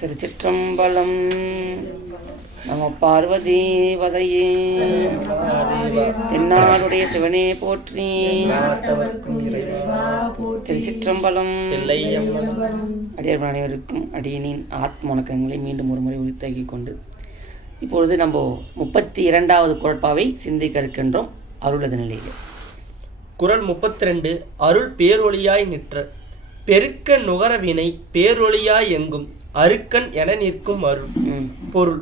திருச்சிற்றம்பலம். நம பார்வதி வதையே. தென்னாடுடைய சிவனே போற்றி. திருச்சிற்றம்பலம். அடியார் அனைவருக்கும் அடியனின் ஆத்ம வணக்கங்களை மீண்டும் ஒரு முறை உரித்தாக்கிக் கொண்டு இப்பொழுது நம்ம 32வது குறட்பாவை சிந்திக்க இருக்கின்றோம். அருளது நிலையில் குறள் 32. அருள் பேரொளியாய் நிற்ற பெருக்க நுகரவினை பேரொளியாய் எங்கும் அருக்கன் என நிற்கும் அருள். பொருள்: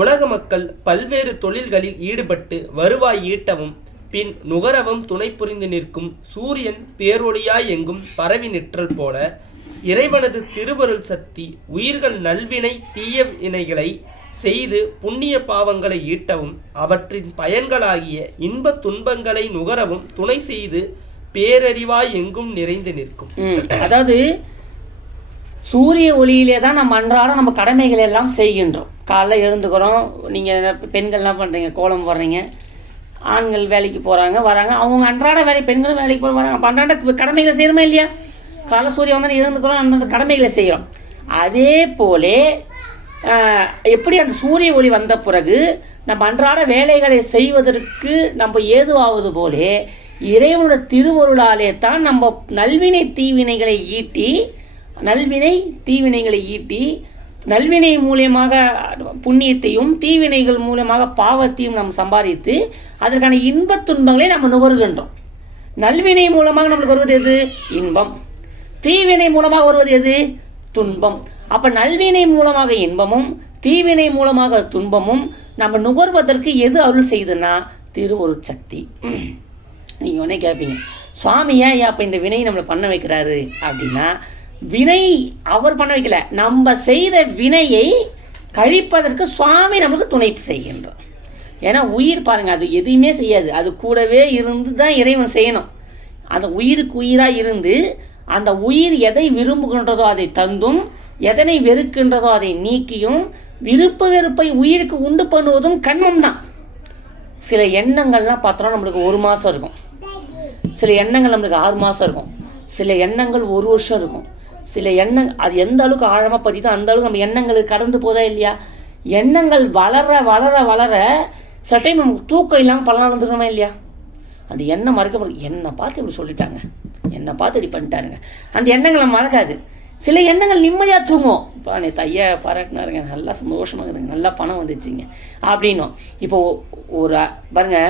உலக மக்கள் பல்வேறு தொழில்களில் ஈடுபட்டு வருவாய் ஈட்டவும் பின் நுகரவும் துணை புரிந்து நிற்கும் சூரியன் பேரொளியாய் எங்கும் பரவி நிற்றல் போல இறைவனது திருவருள் சக்தி உயிர்கள் நல்வினை தீய வினைகளை செய்து புண்ணிய பாவங்களை ஈட்டவும் அவற்றின் பயன்களாகிய இன்ப துன்பங்களை நுகரவும் துணை செய்து பேரறிவாய் எங்கும் நிறைந்து நிற்கும். அதாவது சூரிய ஒளியிலே தான் நம்ம அன்றாடம் நம்ம கடமைகள் எல்லாம் செய்கின்றோம். காலைல எழுந்துக்கிறோம். நீங்கள் பெண்கள் என்ன பண்ணுறீங்க? கோலம் போடுறீங்க. ஆண்கள் வேலைக்கு போகிறாங்க வராங்க. அவங்க அன்றாட வேலை, பெண்களும் வேலைக்கு போக வராங்க. அப்போ அன்றாட கடமைகளை செய்கிறோமா இல்லையா? காலை சூரியன் வந்து எழுந்துக்கிறோம், அந்தந்த கடமைகளை செய்கிறோம். அதே போலே எப்படி அந்த சூரிய ஒளி வந்த பிறகு நம்ம அன்றாட வேலைகளை செய்வதற்கு நம்ம ஏதுவாவது போலே இறைவனோட திருவருளாலே தான் நம்ம நல்வினை தீவினைகளை ஈட்டி நல்வினை மூலியமாக புண்ணியத்தையும் தீவினைகள் மூலமாக பாவத்தையும் நம்ம சம்பாதித்து அதற்கான இன்பத் துன்பங்களை நம்ம நுகர்கின்றோம். நல்வினை மூலமாக நம்மளுக்கு வருவது எது? இன்பம். தீவினை மூலமாக வருவது எது? துன்பம். அப்போ நல்வினை மூலமாக இன்பமும் தீவினை மூலமாக துன்பமும் நம்ம நுகர்வதற்கு எது அருள் செய்யுதுன்னா திருவருட் சக்தி. நீங்கள் உடனே கேட்பீங்க, சுவாமி ஏன் அப்போ இந்த வினை நம்மளை பண்ண வைக்கிறாரு அப்படின்னா, வினை அவர் பண்ண வைக்கல, நம்ம செய்த வினையை கழிப்பதற்கு சுவாமி நம்மளுக்கு துணை செய்கின்றோம். ஏன்னா உயிர் பாருங்கள், அது எதுவுமே செய்யாது. அது கூடவே இருந்து தான் இறைவன் செய்யணும். அந்த உயிருக்கு உயிராக இருந்து அந்த உயிர் எதை விரும்புகின்றதோ அதை தந்தும் எதனை வெறுக்கின்றதோ அதை நீக்கியும் விருப்ப வெறுப்பை உயிருக்கு உண்டு பண்ணுவதும் கண்மம் தான். சில எண்ணங்கள்லாம் பார்த்தோன்னா நம்மளுக்கு 1 மாதம் இருக்கும், சில எண்ணங்கள் நம்மளுக்கு 6 மாதம் இருக்கும், சில எண்ணங்கள் 1 வருஷம் இருக்கும். சில எண்ணங்கள் அது எந்த அளவுக்கு ஆழமாக பதித்தோ அந்த அளவுக்கு நம்ம எண்ணங்களுக்கு கடந்து போதா இல்லையா? எண்ணங்கள் வளர வளர வளர சில டைம் நமக்கு தூக்கம் இல்லாமல் பல நாள் வந்துடுமா இல்லையா? அந்த எண்ணம் மறக்க, என்னை பார்த்து இப்படி சொல்லிட்டாங்க, என்னை பார்த்து இப்படி பண்ணிட்டாருங்க, அந்த எண்ணங்களை மறக்காது. சில எண்ணங்கள் நிம்மதியாக தூங்கும். இப்போ நேற்று ஐயா பாராட்டினாருங்க, நல்லா சந்தோஷமாக இருக்குதுங்க, நல்லா பணம் வந்துச்சுங்க அப்படின்னும். இப்போது ஒரு பாருங்க,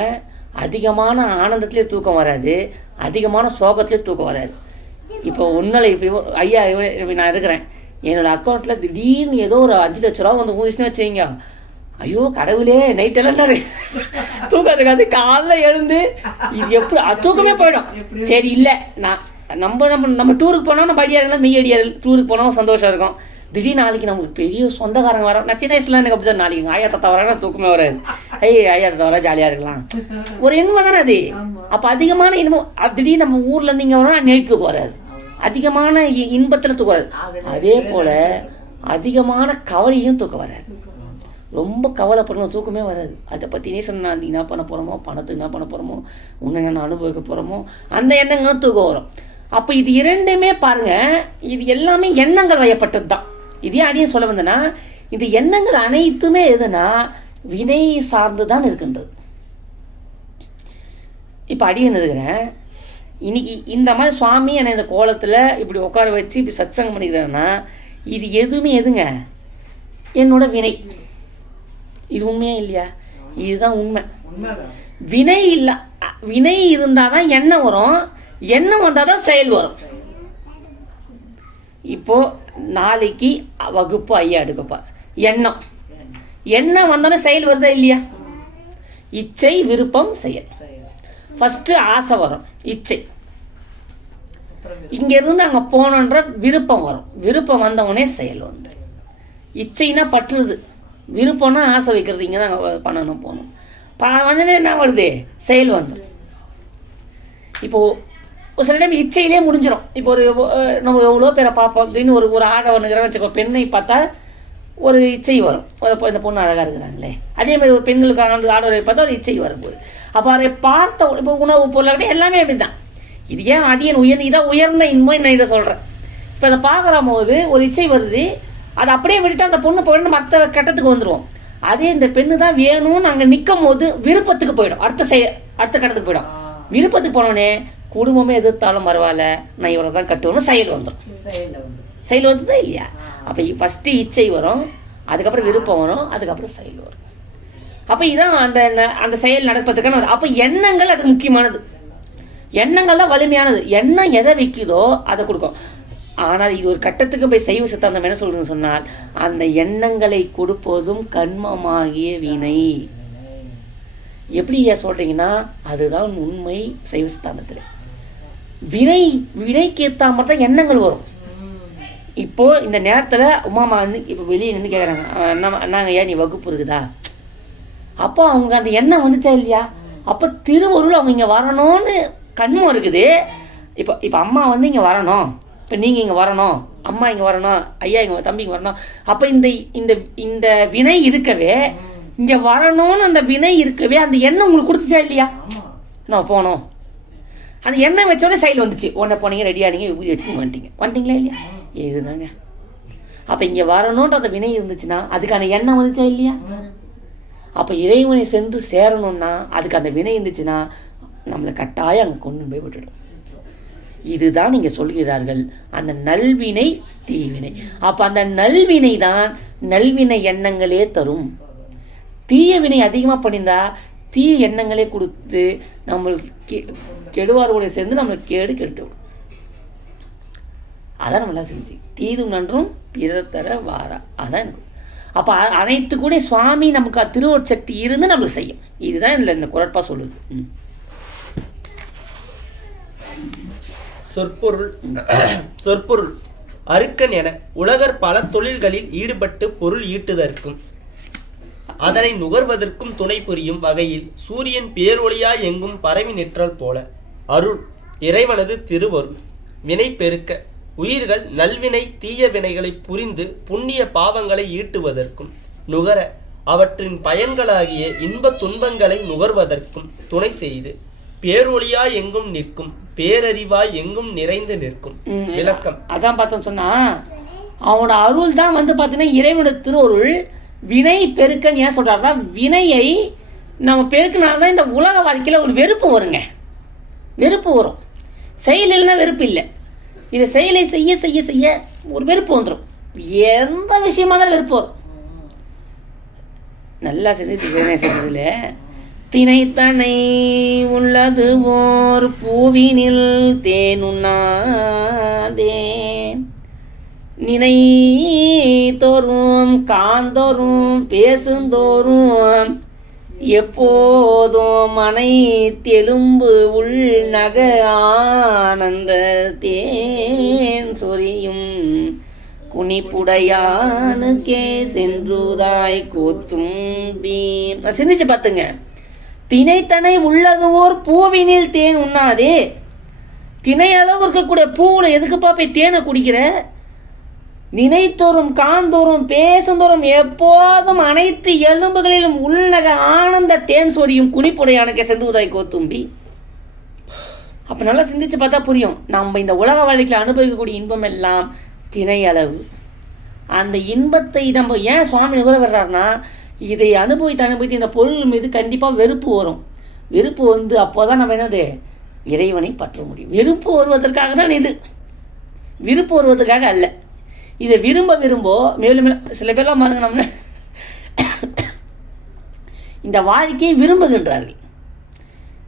அதிகமான ஆனந்தத்துலேயே தூக்கம் வராது, அதிகமான சோகத்துலேயே தூக்கம் வராது. இப்போ ஒன்றில் இப்போ ஐயா நான் இருக்கிறேன், என்னோடய அக்கௌண்ட்டில் திடீர்னு ஏதோ ஒரு 5 லட்ச ரூபா வந்து ஊதிச்சுன்னு வச்சுங்க, ஐயோ கடவுளே நைட்டெல்லாம் தூக்கத்துக்காது காலைல எழுந்து இது எப்படி தூக்கமே போயிடும். சரி இல்லை, நான் நம்ம டூருக்கு போனால் நம்ம அடியாரெல்லாம் மெய்யடியார் டூருக்கு போனால் சந்தோஷம் இருக்கும். திடீர்னு நாளைக்கு நம்மளுக்கு பெரிய சொந்தக்காரங்க வர, நான் சின்ன வயசுல எனக்கு அப்படி தான், நாளைக்கு ஆயா தாத்தா வராங்க தூக்கமே வராது, ஆயா தாத்தா வர ஜாலியாக இருக்கலாம், ஒரு இன்பம் தானே அது. அப்போ அதிகமான இன்பம் திடீர்னு நம்ம ஊர்லேருந்து இங்கே வரோம்னா நைட் தூக்கம் வராது, அதிகமான இன்பத்தில் தூக்கம் வராது. அதே போல் அதிகமான கவலையும் தூக்கம் வராது. ரொம்ப கவலைப்படணும், தூக்கமே வராது. அதை பற்றினே சொன்னால் நீ என்ன பண்ண போகிறோமோ, பணத்துக்கு என்ன பண்ண போகிறோமோ, உன்னை என்ன அனுபவிக்க போகிறோமோ, அந்த எண்ணங்களும் தூக்கம் வரும். அப்போ இது இரண்டுமே பாருங்கள், இது எல்லாமே எண்ணங்கள் வயப்பட்டது தான். இதே அடியும் சொல்ல வந்தேன்னா, இது எண்ணங்கள் அனைத்துமே எதுனா வினை சார்ந்து தான் இருக்கின்றது. இப்போ அடியன் இருக்கிறேன், இன்னைக்கு இந்த மாதிரி சுவாமி என்னை இந்த கோலத்தில் இப்படி உட்கார வச்சு இப்படி சத்சங்கம் பண்ணிக்கிறேன்னா இது எதுவுமே எதுங்க என்னோட வினை. இது உண்மையா இல்லையா? இதுதான் உண்மை. வினை இல்லை, வினை இருந்தால் தான் எண்ணம் வரும், எண்ணம் வந்தால் தான் செயல் வரும். இப்போது நாளைக்கு வகுப்பு ஐயா எடுக்கப்பா, எண்ணம் வந்தோன்னே செயல் வருதா இல்லையா? இச்சை விருப்பம் செயல். ஃபஸ்ட்டு ஆசை வரும், இச்சை. இங்கேருந்து அங்கே போகணுன்ற விருப்பம் வரும், விருப்பம் வந்தவொடனே செயல் வந்து. இச்சைனா பற்றுது, விருப்பம்னா ஆசை வைக்கிறது, இங்கே தான் பண்ணணும் போகணும். உடனே என்ன வருது? செயல் வந்து. இப்போது ஒரு சில டைம் இச்சையிலே முடிஞ்சிடும். இப்போ ஒரு நம்ம எவ்வளோ பேரை பார்ப்போம், அப்படின்னு ஒரு ஆடை வந்துக்கிற வச்சுக்கோ, பெண்ணை பார்த்தா ஒரு இச்சை வரும், இந்த பொண்ணு அழகாக இருக்கிறாங்களே. அதே மாதிரி ஒரு பெண்களுக்கு ஆடவரை பார்த்தா ஒரு இச்சை வரும்போது அப்போ அதை பார்த்த இப்போ உணவு பொருளாக எல்லாமே அப்படி தான். இது ஏன் அடியன் இதான் உயர்ந்த இன்பம் நான் இதை சொல்கிறேன். இப்போ அதை பார்க்குற போது ஒரு இச்சை வருது, அதை அப்படியே விட்டுட்டு அந்த பொண்ணு போயிட்டு மற்ற கட்டத்துக்கு வந்துடுவோம். அதே இந்த பெண்ணு தான் வேணும்னு அங்கே நிற்கும் போது விருப்பத்துக்கு போயிடும், அடுத்த கட்டத்துக்கு போயிடும். விருப்பத்துக்கு போனோடனே குடும்பமே எதிர்த்தாலும் பரவாயில்ல, நான் இவரை தான் கட்டுவோம்னு செயல் வந்துடும். செயல் வந்ததா இல்லையா? அப்போ ஃபஸ்ட்டு இச்சை வரும், அதுக்கப்புறம் விருப்பம் வரும், அதுக்கப்புறம் செயல் வரும். அப்போ இதான் அந்த செயல் நடப்பதற்கான. அப்போ எண்ணங்கள் அதுக்கு முக்கியமானது. எண்ணங்கள் தான் வலிமையானது. எண்ணம் எதை விற்குதோ அதை கொடுக்கும். ஆனால் இது ஒரு கட்டத்துக்கு போய் சைவ சித்தாந்தம் என்ன சொல்றதுன்னு சொன்னால், அந்த எண்ணங்களை கொடுப்பதும் கண்மமாகிய வினை. எப்படி ஏன் சொல்றீங்கன்னா, அதுதான் உண்மை சைவ சித்தாந்தத்தில். வினைக்கு ஏற்ற மாதிரி தான் எண்ணங்கள் வரும். இப்போ இந்த நேரத்தில் உமாமா வந்து இப்போ வெளியே நின்று கேட்குறாங்க, நாங்கள் ஏன் நீ வகுப்பு இருக்குதா? அப்போ அவங்க அந்த எண்ணம் வந்துச்சா இல்லையா? அப்போ திருவருள் அவங்க இங்கே வரணும்னு கண்மம் இருக்குது. இப்போ அம்மா வந்து இங்கே வரணும், இப்போ நீங்கள் இங்கே வரணும், அம்மா இங்கே வரணும், ஐயா இங்கே தம்பி இங்கே வரணும். அப்போ இந்த வினை இருக்கவே, இங்கே வரணும்னு அந்த வினை இருக்கவே அந்த எண்ணம் உங்களுக்கு கொடுத்துச்சா இல்லையா? நான் போனோம், அந்த எண்ணம் வச்சோடனே செயல் வந்துச்சு. உடனே போனீங்க, ரெடியானீங்க, ஊதி வச்சுங்க வந்துட்டீங்களா இல்லையா? இதுதாங்க. அப்போ இங்கே வரணுன்ற அந்த வினை இருந்துச்சுன்னா அதுக்கான எண்ணம் வந்துச்சா இல்லையா? அப்போ இறைவனை சென்று சேரணும்னா அதுக்கு அந்த வினை இருந்துச்சுன்னா நம்மளை கட்டாயம் அங்கே கொண்டு போய் விட்டுடும். இதுதான் நீங்கள் சொல்கிறார்கள் அந்த நல்வினை தீவினை. அப்போ அந்த நல்வினை தான் நல்வினை எண்ணங்களே தரும். தீய வினை அதிகமாக பண்ணியிருந்தா தீய எண்ணங்களே கொடுத்து நம்மளுக்கு கெடுவாரோட சேர்ந்து நம்மளுக்கு கெடுத்து விடும். அதான் நம்மளாம் செஞ்சு தீதும் நன்றும் பிறர் தர வாரா. அதான் எனக்கு. அப்போ அனைத்து கூட சுவாமி நமக்கு திருவொற்சக்தி இருந்து நம்மளுக்கு செய்யும். இதுதான் இதில் இந்த குறட்பா சொல்லுது. சொற்பொருள் அருக்கன் என உலகர் பல தொழில்களில் ஈடுபட்டு பொருள் ஈட்டுதற்கும் அதனை நுகர்வதற்கும் துணை புரியும் வகையில் சூரியன் பேரொளியாய் எங்கும் பரவி நிற்றல் போல அருள் இறைவனது திருவருள் வினை பெருக்க உயிர்கள் நல்வினை தீய வினைகளை புரிந்து புண்ணிய பாவங்களை ஈட்டுவதற்கும் நுகர அவற்றின் பயன்களாகிய இன்ப துன்பங்களை நுகர்வதற்கும் துணை செய்து பேரொளியாய் எங்கும் நிற்கும் பேரறிவாய் எங்கும் நிறைந்து நிற்கும். விளக்கம் அதான் பார்த்தோம் சொன்னா, அவனோட அருள் தான் வந்து பார்த்தீங்கன்னா இறைவனோட திருவருள். வினை பெருக்கன்னு ஏன் சொல்றாருன்னா, வினையை நம்ம பெருக்கினால்தான் இந்த உலக வாழ்க்கையில் ஒரு வெறுப்பு வருங்க. வெறுப்பு வரும். செயல் இல்லைன்னா வெறுப்பு இல்லை. இதை செயலை செய்ய செய்ய செய்ய ஒரு வெறுப்பு வந்துடும். எந்த விஷயமா தான் வெறுப்பு வரும். நல்லா செய்யறதுல தினைத்தனை உள்ளது ஓர் பூவினில் தேனுண்ணாதே நினை தோறும் காந்தோறும் பேசுந்தோறும் எப்போதும் மனை தெலும்பு உள் நக ஆனந்த தேன் சொரியும் குனிப்புடையானுக்கே சென்றுதாய் கோத்தும்பி. சிந்திச்சு பார்த்துங்க. தினைத்தனை உள்ளது ஓர் பூவினில் தேன் உண்ணாதே. தினை அளவு இருக்கக்கூடிய பூவில் எதுக்குப்பா போய் தேனை குடிக்கிற? நினைத்தோறும் காந்தோறும் பேசுந்தோறும் எப்போதும் அனைத்து எலும்புகளிலும் உள்நக ஆனந்த தேன் சொரியும் குனிப்புடையானுக்கே சென்றுதாய் கோத்தும்பி. அப்போ நல்லா சிந்திச்சு பார்த்தா புரியும். நம்ம இந்த உலக வாழ்க்கையில் அனுபவிக்கக்கூடிய இன்பம் எல்லாம் தினை அளவு. அந்த இன்பத்தை நம்ம ஏன் சுவாமி நுகர வர்றாருன்னா, இதை அனுபவித்து இந்த பொருள் மீது கண்டிப்பாக வெறுப்பு வரும். வெறுப்பு வந்து அப்போ தான் நம்ம என்னது இறைவனை பற்ற முடியும். வெறுப்பு வருவதற்காக தான் இது, விருப்பு வருவதற்காக அல்ல. இதை விரும்போ மேலும் சில பேர்லாம் பாருங்க, நம்ம இந்த வாழ்க்கையை விரும்புகின்றார்கள்.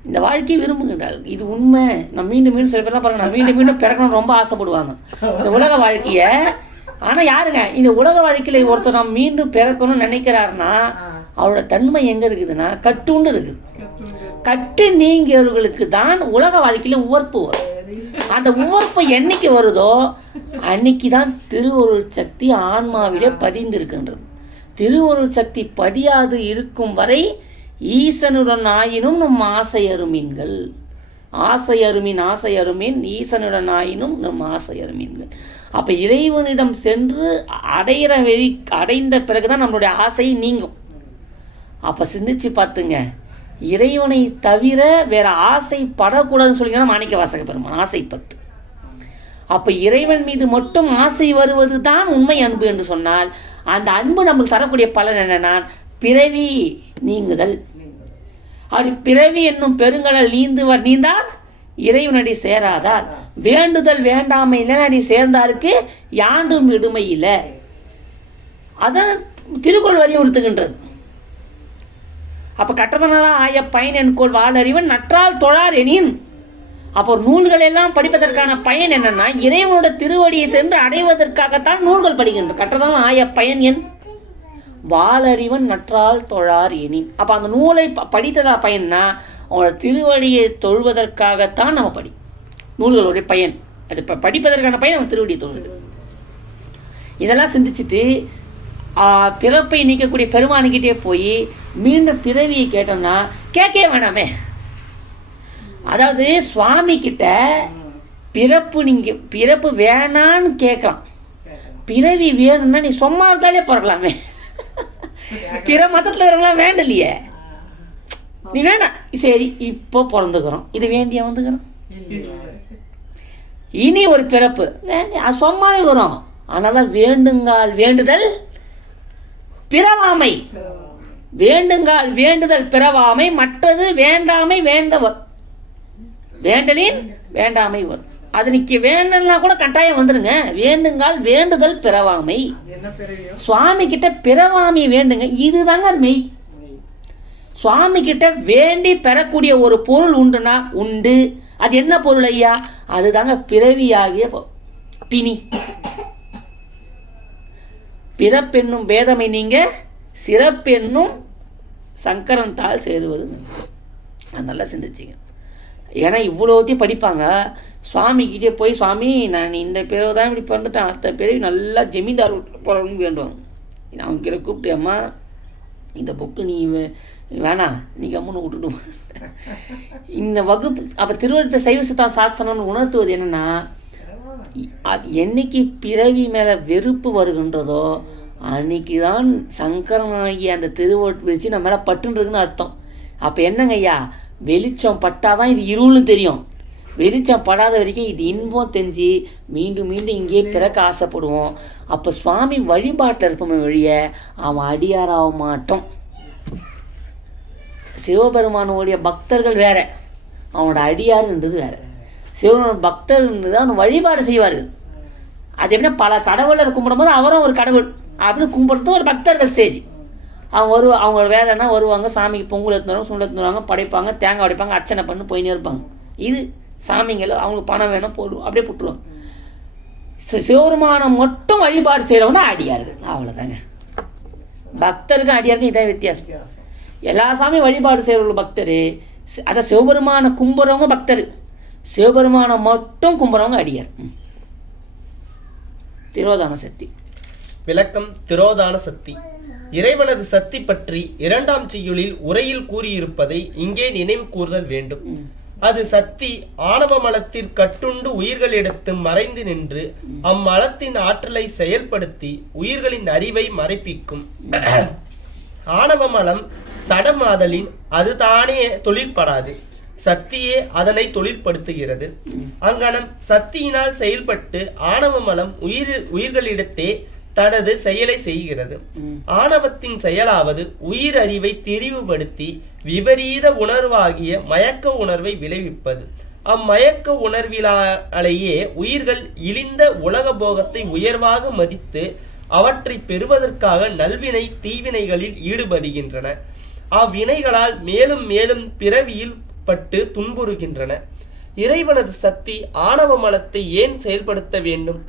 இந்த வாழ்க்கையை விரும்புகின்றார்கள். இது உண்மை. நம்ம மீண்டும் சில பேர்லாம் பாருங்க, நான் மீண்டும் பிறக்கணும்னு ரொம்ப ஆசைப்படுவாங்க இந்த உலக வாழ்க்கையை. ஆனால் யாருங்க இந்த உலக வாழ்க்கையில் ஒருத்தர் நம்ம மீண்டும் பிறக்கணும்னு நினைக்கிறாருன்னா அவரோட தன்மை எங்கே இருக்குதுன்னா கட்டுன்னு இருக்குது. கட்டு நீங்கியவர்களுக்கு தான் உலக வாழ்க்கையில் உவர்ப்பு வரும். அந்த உவர்ப்பு என்னைக்கு வருதோ அன்னைக்கு தான் திருவருள் சக்தி ஆன்மாவிலே பதிந்திருக்கின்றது. திருவருள் சக்தி பதியாது இருக்கும் வரை ஈசனுடன் ஆயினும் நம் ஆசையருமீன்கள். ஆசையருமீன் ஈசனுடன் ஆயினும் நம் ஆசையருமீன்கள். அப்போ இறைவனிடம் சென்று அடைந்த பிறகுதான் நம்மளுடைய ஆசை நீங்கும். அப்போ சிந்திச்சு பார்த்துங்க, இறைவனை தவிர வேற ஆசை படக்கூடாதுன்னு சொல்லிங்கன்னா மாணிக்க வாசக பெருமான் ஆசை 10. அப்போ இறைவன் மீது மட்டும் ஆசை வருவது தான் உண்மை அன்பு என்று சொன்னால், அந்த அன்பு நமக்கு தரக்கூடிய பலன் என்னன்னா பிறவி நீங்குதல். அப்படி பிறவி என்னும் பெருங்கடல் நீந்தால் இறைவனடி சேராதால், வேண்டுதல் வேண்டாமை இல்லைனடி சேர்ந்தாருக்கு யாண்டும் விடுமை இல்லை. அதான் திருக்குறள் வலியுறுத்துகின்றது. அப்போ கற்றதனால ஆய பயன் என்கோள் வாழறிவன் நற்றால் தொழார் எனின். அப்போ நூல்கள் எல்லாம் படிப்பதற்கான பயன் என்னன்னா இறைவனோட திருவடியை சென்று அடைவதற்காகத்தான் நூல்கள் படிக்கின்றன. கற்றதனால ஆய பயன் என் வாழறிவன் நற்றால் தொழார் எனின். அப்போ அந்த நூலை படித்ததா பயன்னா அவனோட திருவடியை தொழுவதற்காகத்தான் நம்ம நூல்களுடைய பயன். அது படிப்பதற்கான பயன் அவன் திருவடியை தொழுது. இதெல்லாம் சிந்திச்சுட்டு பிறப்பை நீக்கக்கூடிய பெருமானுக்கிட்டே போய் மீண்டும் பிறவியை கேட்டோம்னா கேட்கவே வேணாமே. அதாவது சுவாமி கிட்ட பிறப்பு வேணான்னு கேட்கலாம், பிறவி வேணும்னா நீ சும்மா இருந்தாலே பிறக்கலாமே. பிற மதத்தில் இருக்கலாம் வேண்டலையே, நீ வேணாம் சரி இப்போ பிறந்துக்கிறோம், இது வேண்டிய வந்துக்கிறோம், இனி ஒரு பிறப்பு வேண்டிய சும்மாவே வரும். அதனால வேண்டுங்கால் வேண்டுதல் பிறவாமை, வேண்டுங்கால் வேண்டுதல் பிறவாமை, மற்றது வேண்டாமை வேண்டவர், வேண்டலின் வேண்டாமை வரும். அது நிக்க வேண்டும்னா கூட கட்டாயம் வந்துருங்க. வேண்டுங்கால் வேண்டுதல் பிறவாமை, சுவாமி கிட்ட பிறவாமை வேண்டுங்க. இதுதாங்க மெய். சுவாமி கிட்ட வேண்டி பெறக்கூடிய ஒரு பொருள் உண்டுனா உண்டு. அது என்ன பொருள் ஐயா? அதுதாங்க பிறவியாகிய பிணி. பிறப்பென்னும் பேதமை நீங்க சிறப்பென்னும் சங்கரன் தாள் சேருவது. அது நல்லா சிந்திச்சிங்க. ஏன்னா இவ்வளோத்தையும் படிப்பாங்க. சுவாமிக்கிட்டே போய் சுவாமி நான் இந்த பிறகு தான் இப்படி பண்ணிட்டேன், அடுத்த பிறகு நல்லா ஜமீன்தார் போகிறவங்க வேண்டுவாங்க. அவங்க கிட்ட கூப்பிட்டு அம்மா இந்த புக்கு நீ வேணாம் நீ கம்முன்னு விட்டுடும். இந்த வகுப்பு அப்போ திருவள்ளுவ சைவ சித்தாந்த சாஸ்திரம்னு உணர்த்துவது என்னென்னா, என்னைக்கு பிறவி மேலே வெறுப்பு வருகின்றதோ அன்னைக்கு தான் சங்கரனாகிய அந்த திருவள்ளுவர் வச்சு நம்ம மேலே பட்டுருக்குன்னு அர்த்தம். அப்போ என்னங்க ஐயா, வெளிச்சம் பட்டாதான் இது இருள்னு தெரியும். வெளிச்சம் படாத வரைக்கும் இது இன்பம் தெரிஞ்சு மீண்டும் மீண்டும் இங்கேயே பிறக்க ஆசைப்படுவோம். அப்போ சுவாமி வழிபாட்டில் இருப்போமே ஒழிய அவன் அடியாராக மாட்டோம். சிவபெருமானுடைய பக்தர்கள் வேற, அவனோட அடியாருன்றது வேற. சிவபெருமான் பக்தர்ன்றது அவன் வழிபாடு செய்வார்கள். அது என்ன பல கடவுளை கும்பிடும்போது அவரும் ஒரு கடவுள் அப்படின்னு கும்பிடுறது ஒரு பக்தர்கள் ஸ்டேஜ். அவங்க வேலைன்னா வருவாங்க, சாமிக்கு பொங்கல் எடுத்துருவாங்க, சுண்டல் எடுத்துருவாங்க, படைப்பாங்க, தேங்காய் உடைப்பாங்க, அர்ச்சனை பண்ணி போயினே இருப்பாங்க. இது சாமிங்களை அவங்களுக்கு பணம் வேணும் போடுவோம் அப்படியே போட்டுருவாங்க. சிவபெருமானம் மட்டும் வழிபாடு செய்கிறவங்க தான் அடியார்கள். அவ்வளோதாங்க. பக்தருக்கும் அடியாருக்கும் இதான் வித்தியாசம். எல்லா சாமியும் வழிபாடு செய்கிறவங்க பக்தர், அதை சிவபெருமானை கும்புறவங்க பக்தர், சிவபெருமானை மட்டும் கும்புறவங்க அடியார். திரோதான சக்தி விளக்கம். திரோதான சக்தி இறைவனது சக்தி பற்றி 2ஆம் செய்யுளில் உரையில் கூறியிருப்பதை இங்கே நினைவு கூறுதல் வேண்டும். அது சக்தி ஆணவ மலத்தில் கட்டுண்டு உயிர்களிடத்து மறைந்து நின்று அம்மலத்தின் ஆற்றலை செயல்படுத்தி உயிர்களின் அறிவை மறைப்பிக்கும். ஆணவ மலம் சடமாதலின் அது தானே தொழிற்படாது, சக்தியே அதனை தொழிற்படுத்துகிறது. அங்கனம் சக்தியினால் செயல்பட்டு ஆணவ மலம் உயிர்களிடத்தே தனது செயலை செய்கிறது. ஆணவத்தின் செயலாவது உயிர் அறிவை திரிவுபடுத்தி விபரீத உணர்வாகிய மயக்க உணர்வை விளைவிப்பது. அம்மயக்க உணர்விலாலேயே உயிர்கள் இழிந்த உலக போகத்தை உயர்வாக மதித்து அவற்றை பெறுவதற்காக நல்வினை தீவினைகளில் ஈடுபடுகின்றன. அவ்வினைகளால் மேலும் மேலும் பிறவியில் பட்டு துன்புறுகின்றன. இறைவனது சக்தி ஆணவ மலத்தை ஏன் செயல்படுத்த வேண்டும்?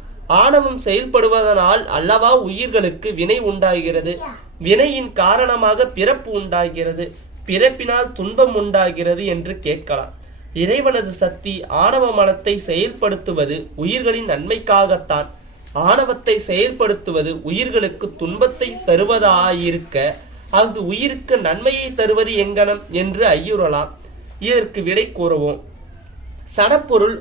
ஆணவம் செயல்படுவதனால் அல்லவா உயிர்களுக்கு வினை உண்டாகிறது. வினையின் காரணமாக பிறப்பு உண்டாகிறது, பிறப்பினால் துன்பம் உண்டாகிறது என்று கேட்கலாம். இறைவனது சக்தி ஆணவ மலத்தை செயல்படுத்துவது உயிர்களின் நன்மைக்காகத்தான். ஆணவத்தை செயல்படுத்துவது உயிர்களுக்கு துன்பத்தை தருவதாயிருக்க அது உயிருக்கு நன்மையை தருவது எங்கனம் என்று ஐயுறலாம். இதற்கு விடை கூறுவோம். சடப்பொருள்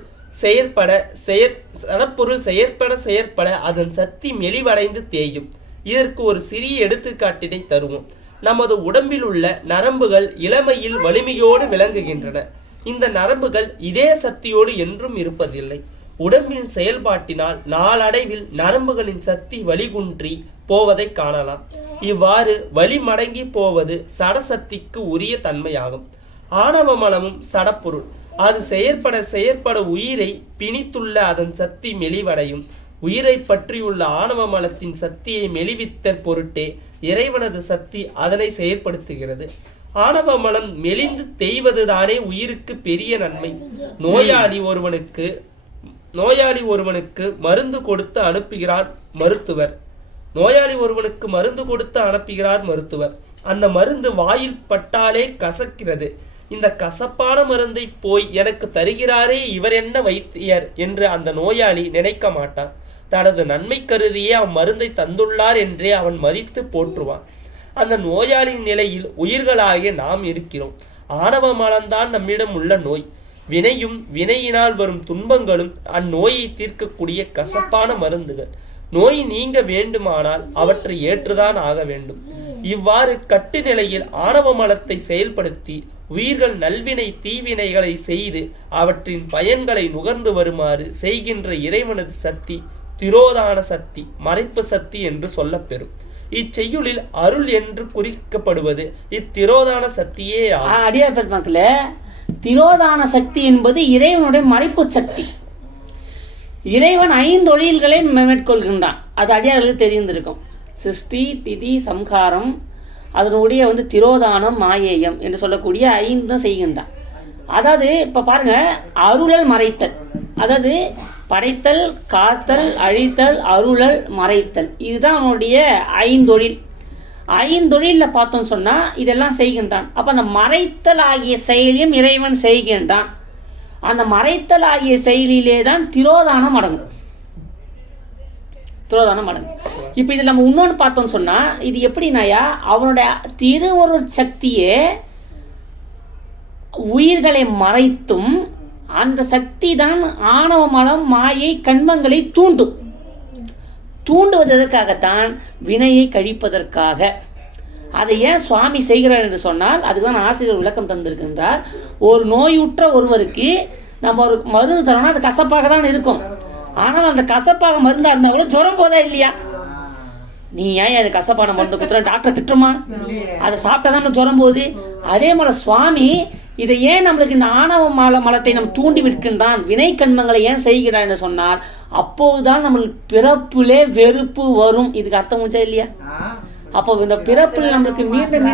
செயற்பட அதன் சக்தி மெலிவடைந்து தேயும். இதற்கு ஒரு சிறிய எடுத்துக்காட்டினை தருவோம். நமது உடம்பில் உள்ள நரம்புகள் இளமையில் வலிமையோடு விளங்குகின்றன. இந்த நரம்புகள் இதே சக்தியோடு என்றும் இருப்பதில்லை. உடம்பின் செயல்பாட்டினால் நாளடைவில் நரம்புகளின் சக்தி வலிகுன்றி போவதை காணலாம். இவ்வாறு வலிமடங்கி போவது சடசக்திக்கு உரிய தன்மையாகும். ஆணவ மலமும் சடப்பொருள். அது செயற்பட உயிரை பிணித்துள்ள அதன் சக்தி மெலிவடையும். உயிரை பற்றியுள்ள ஆணவ மலத்தின் சக்தியை மெலிவித்தற் பொருட்டே இறைவனது சக்தி அதனை செயற்படுத்துகிறது. ஆணவ மலம் மெலிந்து தேய்வதுதானே உயிருக்கு பெரிய நன்மை. நோயாளி ஒருவனுக்கு மருந்து கொடுத்து அனுப்புகிறார் மருத்துவர். அந்த மருந்து வாயில் பட்டாலே கசக்கிறது. இந்த கசப்பான மருந்தை போய் எனக்கு தருகிறாரே, இவர் என்ன வைத்தியர் என்று அந்த நோயாளி நினைக்க மாட்டான். தனது நன்மை கருதியே அம்மருந்தை தந்துள்ளார் என்றே அவன் மதித்து போற்றுவான். அந்த நோயாளியின் நிலையில் உயிர்களாகிய நாம் இருக்கிறோம். ஆணவ மலம்தான் நம்மிடம் உள்ள நோய். வினையும் வினையினால் வரும் துன்பங்களும் அந்நோயை தீர்க்கக்கூடிய கசப்பான மருந்துகள். நோய் நீங்க வேண்டுமானால் அவற்றை ஏற்றுதான் ஆக வேண்டும். இவ்வாறு கட்டு நிலையில் ஆணவ மலத்தை செயல்படுத்தி உயிர்கள் நல்வினை தீவினைகளை செய்து அவற்றின் பயன்களை நுகர்ந்து வருமாறு செய்கின்ற இறைவனது சக்தி திரோதான சக்தி, மறைப்பு சக்தி என்று சொல்லப்பெறும். இச்செய்யுளில் அருள் என்று குறிக்கப்படுவது இத்திரோதான சக்தியே ஆகும். அடியார் பெருமக்களே, திரோதான சக்தி என்பது இறைவனுடைய மறைப்பு சக்தி. இறைவன் 5 தொழில்களை மேற்கொள்கின்றான். அது அடியார்களுக்கு தெரிந்திருக்கும். சிருஷ்டி, திதி, சம்ஹாரம், அதனுடைய திரோதானம், மாயேயம் என்று சொல்லக்கூடிய 5 செய்கின்றான். அதாவது இப்போ பாருங்க, அருளல் மறைத்தல், அதாவது படைத்தல், காத்தல், அழித்தல், அருளல், மறைத்தல், இதுதான் அவனுடைய 5 தொழில். 5 தொழிலில் பார்த்தோன்னு சொன்னால் இதெல்லாம் செய்கின்றான். அப்போ அந்த மறைத்தல் ஆகிய செயலையும் இறைவன் செய்கின்றான். அந்த மறைத்தல் ஆகிய செயலிலே தான் திரோதானம் அடங்கும். இப்போ இதில் நம்ம இன்னொன்று பார்த்தோம்னு சொன்னால், இது எப்படின்னாயா, அவனுடைய திருவருள் சக்தியே உயிர்களை மறைத்தும் அந்த சக்தி தான் ஆணவ மலம், மாயை, கண்மங்களை தூண்டுவதற்காகத்தான், வினையை கழிப்பதற்காக. அதை ஏன் சுவாமி செய்கிறார் என்று சொன்னால், அதுதான் ஆசிரியர் விளக்கம் தந்திருக்கின்றார். ஒரு நோயுற்ற ஒருவருக்கு நம்ம ஒரு மருந்து தரோம்னா அது கசப்பாக தான் இருக்கும். ஆனால் அந்த கசப்பாக மருந்தாக இருந்தாலும் ஜுரம் போதா இல்லையா? நீ ஏன் அது கசப்பான மருந்து குத்துற, டாக்டர் திட்டுமா? அதை சாப்பிட்டா தான் ஜுரம் போகுது. அதே மாதிரி சுவாமி இதை ஏன் நம்மளுக்கு இந்த ஆணவ மலத்தை நம்ம தூண்டி விடுக்கின்றான், வினை கண்மங்களை ஏன் செய்கிறான் என்று சொன்னால், அப்போதுதான் நம்மளுக்கு பிறப்பிலே வெறுப்பு வரும். இதுக்கு அர்த்தம் முடிச்சா இல்லையா? அப்போ இந்த பிறப்புல நம்மளுக்கு மீண்டும்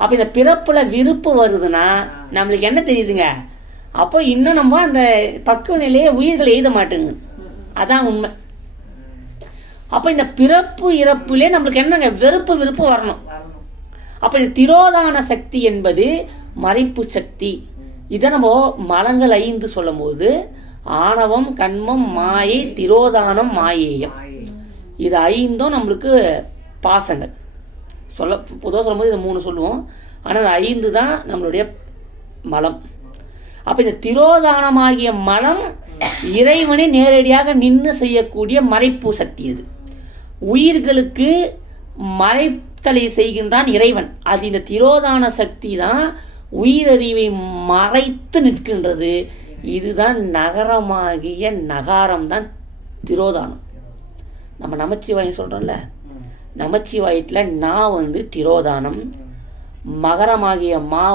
அப்போ இந்த பிறப்புல விருப்பு வருதுன்னா நம்மளுக்கு என்ன தெரியுதுங்க? அப்போ இன்னும் நம்ம அந்த பக்குவ நிலையை உயிர்கள் எழுத மாட்டேங்குது. அதான் உண்மை. அப்போ இந்த பிறப்பு இறப்புலே நம்மளுக்கு என்னங்க, வெறுப்பு விருப்பு வரணும். அப்போ இந்த திரோதான சக்தி என்பது மறைப்பு சக்தி. இதை நம்ம மலங்கள் 5 சொல்லும் போது ஆணவம், கண்மம், மாயை, திரோதானம், மாயேயம், இது 5 நம்மளுக்கு பாசங்கள். பொதுவாக சொல்லும்போது இது 3 சொல்லுவோம். ஆனால் 5 தான் நம்மளுடைய மலம். அப்போ இந்த திரோதானமாகிய மலம் இறைவனை நேரடியாக நின்று செய்யக்கூடிய மறைப்பு சக்தி. அது உயிர்களுக்கு மறைத்தலை செய்கின்றான் இறைவன். அது இந்த திரோதான சக்தி தான் உயிரறிவை மறைத்து நிற்கின்றது. இதுதான் நகரமாகிய நகாரம்தான் திரோதானம். நம்ம நமச்சிவாயம் சொல்கிறோம்ல, நமச்சிவாயத்தில் நான் திரோதானம், மகரமாகிய மா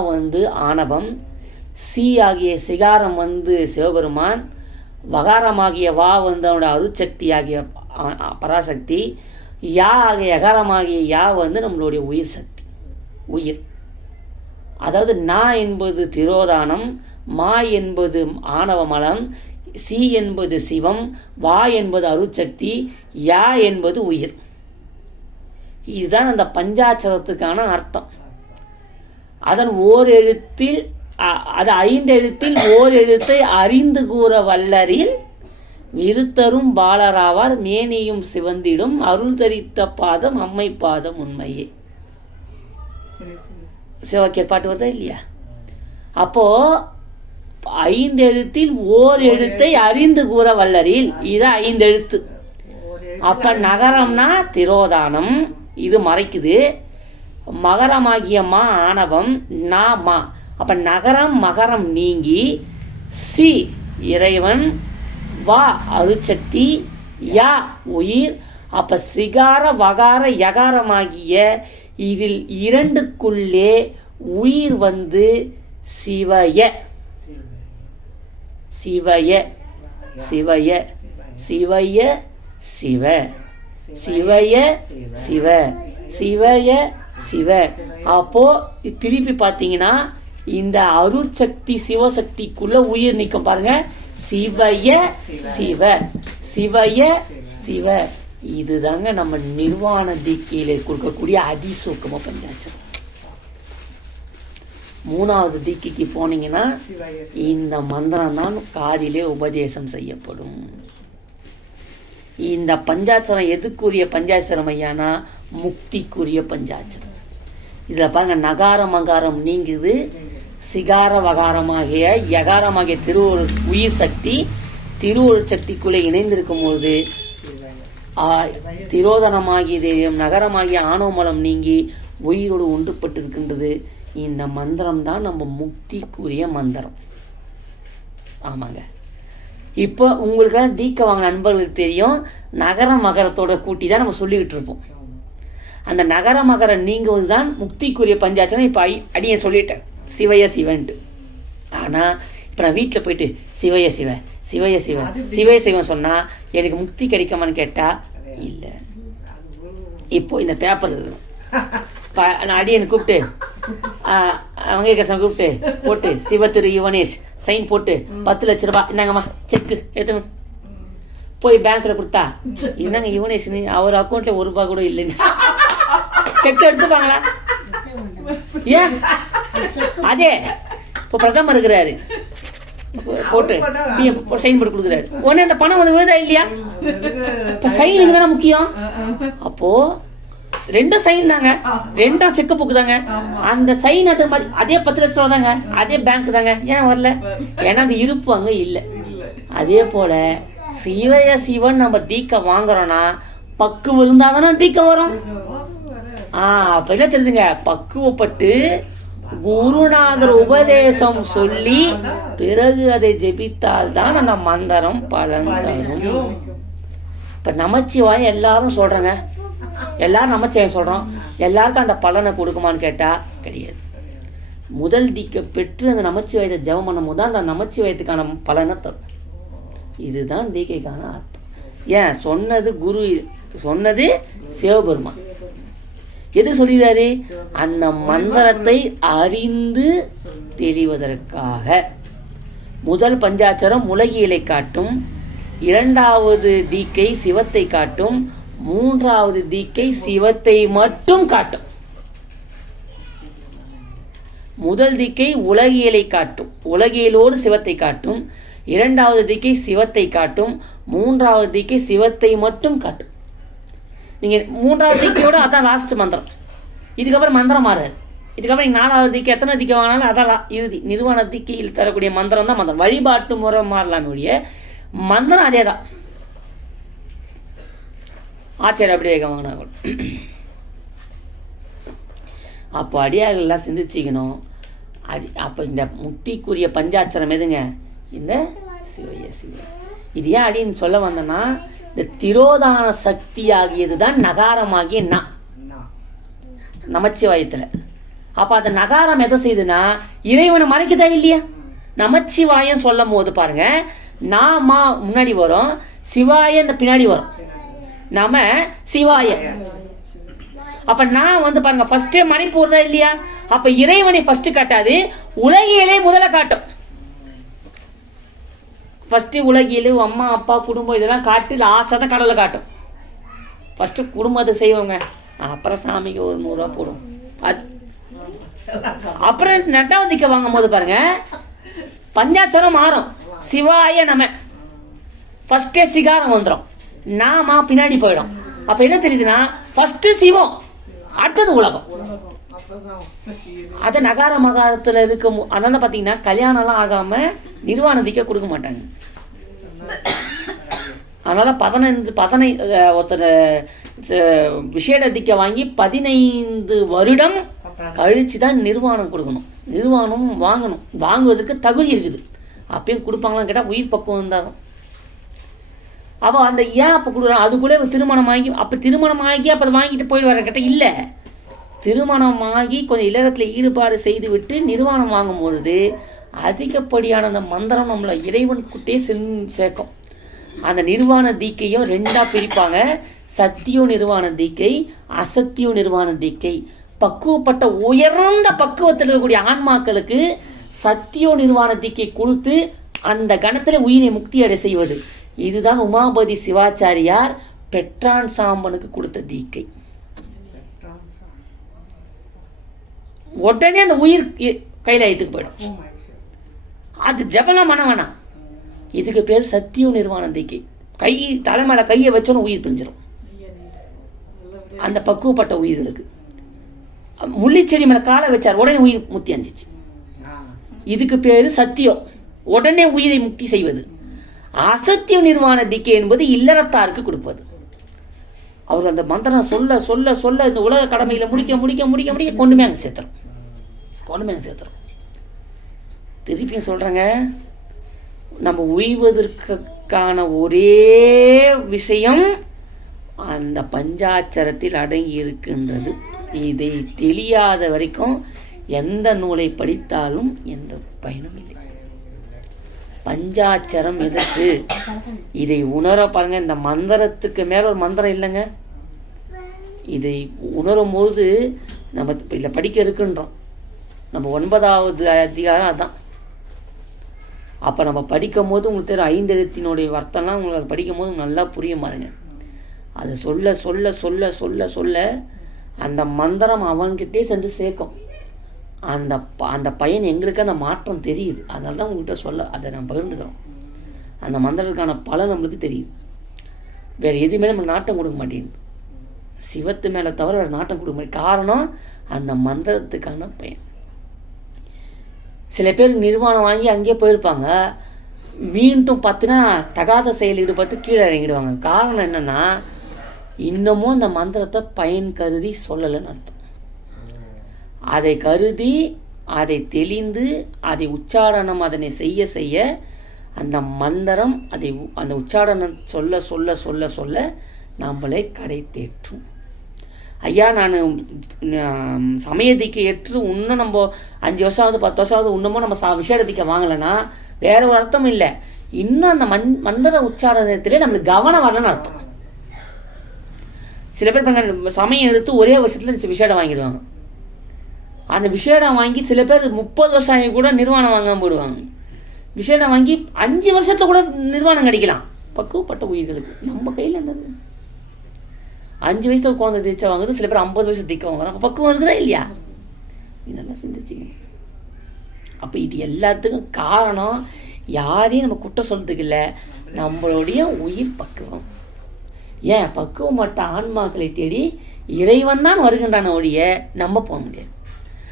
ஆணவம், சி ஆகிய சிகாரம் சிவபெருமான், வகாரமாகிய வா அவனோட அருட்சக்தி ஆகிய பராசக்தி, யா ஆகிய யகாரமாகிய யா நம்மளுடைய உயிர் சக்தி, உயிர். அதாவது நா என்பது திரோதானம், மா என்பது ஆணவமலம், சி என்பது சிவம், வா என்பது அருட்சக்தி, யா என்பது உயிர். இதுதான் அந்த பஞ்சாட்சரத்துக்கான அர்த்தம். அதன் ஓர் எழுத்தில், அது 5 எழுத்தில் ஓர் எழுத்தை அறிந்து கூற வல்லரில் விருத்தரும் பாலராவார், மேனியும் சிவந்திடும் அருள் தரித்த பாதம் அம்மை பாதம் உண்மையே. சிவவாக்கியர் பாட்டு வருதா இல்லையா? அப்போ 5 எழுத்தில் ஓர் எழுத்தை அறிந்து கூற வல்லரில், இது 5 எழுத்து. அப்ப நகரம்னா திரோதானம், இது மறைக்குது. மகரமாகிய மா ஆணவம், நா மா. அப்ப நகரம் மகரம் நீங்கி சி இறைவன், வா அருட்சக்தி, யா உயிர். அப்போ சிகார வகார யகாரமாகிய இதில் இரண்டுக்குள்ளே உயிர் வந்து சிவய சிவய சிவய சிவய சிவ சிவய சிவ சிவய சிவ. அப்போ திருப்பி பார்த்தீங்கன்னா இந்த அருட்சக்தி சிவசக்திக்குள்ள உயிர் நிற்கும் பாருங்க. சிவய சிவ சிவய சிவ. இதுதாங்க நம்ம நிர்வாண தீக்கையில கொடுக்கக்கூடிய அதிசூக்கம பஞ்சாட்சரம். 3வது தீக்கைக்கு போனீங்கன்னா இந்த மந்திரம் தான் காதிலே உபதேசம் செய்யப்படும். இந்த பஞ்சாட்சரம் எதுக்குரிய பஞ்சாட்சரம் ஐயானா முக்திக்குரிய பஞ்சாட்சரம். இதில் பாருங்க நகாரம் மகாரம் நீங்குது. சிகார வகாரமாகிய யகாரமாகிய உயிர் சக்தி திருவொரு சக்திக்குள்ளே இணைந்திருக்கும் போது திரோதனமாகிய நகரமாகிய ஆணவமலம் நீங்கி உயிரோடு ஒன்றுபட்டு இருக்கின்றது. இந்த மந்திரம் தான் நம்ம முக்திக்குரிய மந்திரம். ஆமாங்க. இப்போ உங்களுக்கெல்லாம் தீக்க வாங்கின நண்பர்களுக்கு தெரியும், நகர மகரத்தோட கூட்டி தான் நம்ம சொல்லிக்கிட்டு இருப்போம். அந்த நகர மகரம் நீங்குவது தான் முக்திக்குரிய பஞ்சாட்சரம். இப்போ அடியை சொல்லிட்டேன் சிவய சிவன்ட்டு. ஆனால் இப்போ நான் வீட்டில் போயிட்டு சிவய சிவ சிவய சிவ சிவய சிவன் சொன்னால் எனக்கு முக்தி கிடைக்குமான்னு கேட்டால் இல்லை. இப்போ இந்த பேப்பர் நான் அடியனை கூப்பிட்டு வெங்கடேசன் கூப்பிட்டு போட்டு சிவத்திரு யுவனேஷ் சைன் போட்டு 10 லட்ச ரூபாய் என்னங்கம்மா செக்கு எடுத்துங்க போய் பேங்க்ல கொடுத்தா, என்னங்க யுவனேஷ்னு அவர் அக்கௌண்ட்ல ₹1 கூட இல்லைங்க, செக் எடுத்துப்பாங்களா? ஏன் அதே இப்போ பிரதமர் இருக்கிறாரு போட்டு சைன் போட்டு கொடுக்குறாரு, உடனே அந்த பணம் வந்து விழுதா இல்லையா? இப்போ சைனுக்கு தானே முக்கியம். அப்போ 2 சைன் தாங்க, 2 செக் புக்கு தாங்க. அந்த சைன் அது மாதிரி அதே 10 லட்ச ரூபா தாங்க, அதே பேங்க் தாங்க. ஏன் வரல? ஏன்னா அந்த இருப்பு அங்க இல்லை. அதே போல சிவய சிவன் நம்ம தீக்க வாங்குறோம்னா பக்குவம் இருந்தாதானே தீக்க வரும். அப்ப என்ன தெரியுதுங்க, பக்குவப்பட்டு குருநாதர் உபதேசம் சொல்லி பிறகு அதை ஜெபித்தால் தான் அந்த மந்திரம் பலன் தரும். இப்ப நமச்சிவாயம் எல்லாரும் சொல்றாங்க, எல்லாரும் நமச்சிவாயம் சொல்றோம், எல்லாருக்கும் அந்த பலனை கொடுக்குமான்னு கேட்டா கிடையாது. முதல் தீக்க பெற்று அந்த நமச்சிவாயத்தை ஜெபம் பண்ணும் போது அந்த நமச்சிவாயத்துக்கான பலனை தரும். இதுதான் தீக்கைக்கான அர்த்தம். ஏன் சொன்னது குரு, சொன்னது சிவபெருமான். எது சொல்லிடுறாரு? அந்த மந்திரத்தை அறிந்து தெரிவதற்காக. முதல் பஞ்சாட்சரம் உலகியலை காட்டும், 2வது தீக்கை சிவத்தை காட்டும், 3வது தீக்கை சிவத்தை மட்டும் காட்டும். முதல் தீக்கை உலகியலை காட்டும், உலகியலோடு சிவத்தை காட்டும். 2வது தீக்கை சிவத்தை காட்டும், 3வது தீக்கை சிவத்தை மட்டும் காட்டும். நீங்கள் 3வது தீக்கையோட அதான் லாஸ்ட் மந்திரம். இதுக்கப்புறம் மந்திரம் மாறாது. இதுக்கப்புறம் நீங்கள் 4வது தீக்கை எத்தனை தீக்கை வாங்கினாலும் அதான் இறுதி. நிர்வாண தீக்கையில் தரக்கூடிய மந்திரம் தான் மந்திரம். வழிபாட்டு முறை மாறலாமே ஒழிய மந்திரம் அதே தான். ஆச்சரியம் அப்படியே வாங்கினாங்க. அப்போ அடியார்கள்லாம் சிந்திச்சிக்கணும். அப்போ இந்த முக்திக்குரிய பஞ்சாட்சரம் எதுங்க? இந்த சிவய சிவ. இது ஏன் அடின்னு சொல்ல வந்தேன்னா, இந்த திரோதான சக்தி ஆகியது தான் நகாரமாகிய நமச்சிவாயத்தில். அப்போ அந்த நகாரம் எதை செய்யுதுன்னா இறைவனை மறைக்குதா இல்லையா? நமச்சிவாயம் சொல்லும் போது பாருங்க, நாமா முன்னாடி வரும், சிவாய இந்த பின்னாடி வரும், நாம சிவாய. அப்ப நான் வந்து பாருங்க ஃபர்ஸ்டே மறைப்பு வருதா இல்லையா? அப்ப இறைவனை ஃபர்ஸ்ட் காட்டாது, உலகியலே முதல்ல காட்டும். ஃபர்ஸ்ட் உலகியல், அம்மா அப்பா குடும்பம் இதெல்லாம் காட்டு, லாஸ்ட்டாக தான் கடவுளை காட்டும். ஃபர்ஸ்ட் குடும்பத்தை செய்வோங்க, அப்புறம் சாமிக்கு ஒரு 100 ரூபா போடும். அப்புறம் 2வது தீக்கை வாங்கும் போது பாருங்க பஞ்சாட்சரம் மாறும். சிவாய நம ஃபர்ஸ்டே சிகாரம் வந்துடும், நாமா பின்னாடி போயிடும். அப்ப என்ன தெரியுதுன்னா ஃபர்ஸ்ட் சிவம், அடுத்தது உலகம். அதை நகார மகாரத்தில் இருக்கும். அதனால பார்த்தீங்கன்னா கல்யாணம்லாம் ஆகாம நிர்வாண தீக்கை கொடுக்க மாட்டாங்க. அதனால 15 ஒருத்தர் விசேட தீக்கை வாங்கி 15 வருடம் கழிச்சு தான் நிர்வாணம் கொடுக்கணும். நிர்வாணம் வாங்கணும், வாங்குவதற்கு தகுதி இருக்குது. அப்பயும் கொடுப்பாங்களான்னு கேட்டால் உயிர் பக்குவம் இருந்தாலும். அப்போ அந்த ஏன் அப்போ கொடுக்குறாங்க, அதுக்குள்ளே திருமணமாகி, அப்போ திருமணமாகி அப்போ அதை வாங்கிட்டு போயிட்டு வரக்கிட்ட இல்லை, திருமணமாகி கொஞ்சம் இல்லறத்தில் ஈடுபாடு செய்து விட்டு நிர்வாணம் வாங்கும் பொழுது அதிகப்படியான அந்த மந்திரம் நம்மளை இறைவனுக்குட்டே சேர்க்கும். அந்த நிர்வாண தீக்கையும் ரெண்டாக பிரிப்பாங்க. சத்தியோ நிர்வாண தீக்கை, அசத்தியோ நிர்வாண தீக்கை. பக்குவப்பட்ட உயர்ந்த பக்குவத்தில் இருக்கக்கூடிய ஆன்மாக்களுக்கு சத்தியோ நிர்வாண தீக்கை கொடுத்து அந்த கணத்தில் உயிரை முக்தி அடை செய்வது. இதுதான் உமாபதி சிவாச்சாரியார் பெற்றான் சாம்பனுக்கு கொடுத்த தீக்கை. உடனே அந்த உயிர் கைலாயத்துக்கு போயிடும். அது ஜபலாம் பண்ண வேணாம். இதுக்கு பேர் சத்திய நிர்வாண தீக்கை. கை தலைமையில கையை வச்சோன்னு உயிர் பிரிஞ்சிடும் அந்த பக்குவப்பட்ட உயிர்களுக்கு. முள்ளிச்செடி மேலே காலை வச்சார், உடனே உயிர் முக்தி அஞ்சிச்சு. இதுக்கு பேர் சத்தியம், உடனே உயிரை முக்தி செய்வது. அசத்திய நிர்வாண தீக்கை என்பது இல்லறத்தாருக்கு கொடுப்பது. அவர் அந்த மந்திரம் சொல்ல சொல்ல சொல்ல இந்த உலக கடமையில் முடிக்க முடிக்க முடிக்க முடிக்க கொண்டுமே அங்கே சேர்த்துறோம், கொண்டுமே அங்கே சேர்த்துறோம். திருப்பியும் சொல்கிறேங்க, நம்ம உய்வதற்கான ஒரே விஷயம் அந்த பஞ்சாட்சரத்தில் அடங்கி இருக்கின்றது. இதை தெரியாத வரைக்கும் எந்த நூலை படித்தாலும் எந்த பயனும் இல்லை. பஞ்சாட்சரம் எதற்கு? இதை உணர பாருங்க. இந்த மந்திரத்துக்கு மேல ஒரு மந்திரம் இல்லைங்க. இதை உணரும் போது நம்ம இல்லை படிக்க இருக்குன்றோம். நம்ம 9வது அதிகாரம் அதான். அப்போ நம்ம படிக்கும் போது உங்களுக்கு தெரியும் 5 எழுத்தினுடைய வர்த்தம்லாம் உங்களுக்கு அதை படிக்கும் போது நல்லா புரியும் பாருங்க. அது சொல்ல சொல்ல சொல்ல சொல்ல சொல்ல அந்த மந்திரம் அவன்கிட்டே சென்று சேர்க்கும். அந்த பையன் எங்களுக்கு அந்த மாற்றம் தெரியுது. அதனால தான் உங்கள்கிட்ட சொல்ல அதை நான் பகிர்ந்துக்கிறோம். அந்த மந்திரத்துக்கான பலன் நம்மளுக்கு தெரியுது. வேறு எதுவுமே நமக்கு நாட்டம் கொடுக்க மாட்டேங்குது. சிவத்து மேலே தவிர வேறு நாட்டம் கொடுக்க மாட்டேங்குது. காரணம் அந்த மந்திரத்துக்கான பயன். சில பேர் நிர்வாணம் வாங்கி அங்கேயே போயிருப்பாங்க, மீண்டும் பார்த்தினா தகாத செயல் ஈடுபட்டு கீழே இறங்கிடுவாங்க. காரணம் என்னென்னா, இன்னமும் அந்த மந்திரத்தை பயன் கருதி சொல்லலைன்னு அர்த்தம். அதை கருதி அதை தெளிந்து அதை உச்சாடனம் அதனை செய்ய செய்ய அந்த மந்திரம் அதை அந்த உச்சாடனம் சொல்ல சொல்ல சொல்ல சொல்ல நம்மளை கடை தேற்றும். ஐயா, நான் சமயத்திற்கு ஏற்று இன்னும் நம்ம 5 வருஷமாவது 10 வருஷமாவது இன்னமும் நம்ம விஷயத்திக்க வாங்கலைன்னா வேற ஒரு அர்த்தம் இல்லை. இன்னும் அந்த மந்திர உச்சாரணத்திலே நம்மளுக்கு கவனம் வரலன்னு அர்த்தம். சில பேர் சமயம் எடுத்து ஒரே வருஷத்தில் விஷேடம் வாங்கிடுவாங்க. அந்த விஷேடம் வாங்கி சில பேர் 30 வருஷம் ஆகி கூட நிர்வாணம் வாங்காமல் போயிடுவாங்க. விஷேடம் வாங்கி 5 வருஷத்துல கூட நிர்வாணம் கிடைக்கலாம் பக்குவப்பட்ட உயிர்களுக்கு. நம்ம கையில் இருந்தது 5 வயசுல குழந்தை தீட்சை வாங்குது, சில பேர் 50 வயசு தீக்க வாங்குறாங்க. பக்குவம் இருக்குதா இல்லையா? இதெல்லாம் சிந்திச்சிக்கணும். அப்போ இது எல்லாத்துக்கும் காரணம் யாரையும் நம்ம குற்றம் சொல்றதுக்கு இல்லை, நம்மளுடைய உயிர் பக்குவம். ஏன் பக்குவமற்ற ஆன்மாக்களை தேடி இறைவன் தான் வருகின்றான ஒழிய நம்ம போக முடியாது.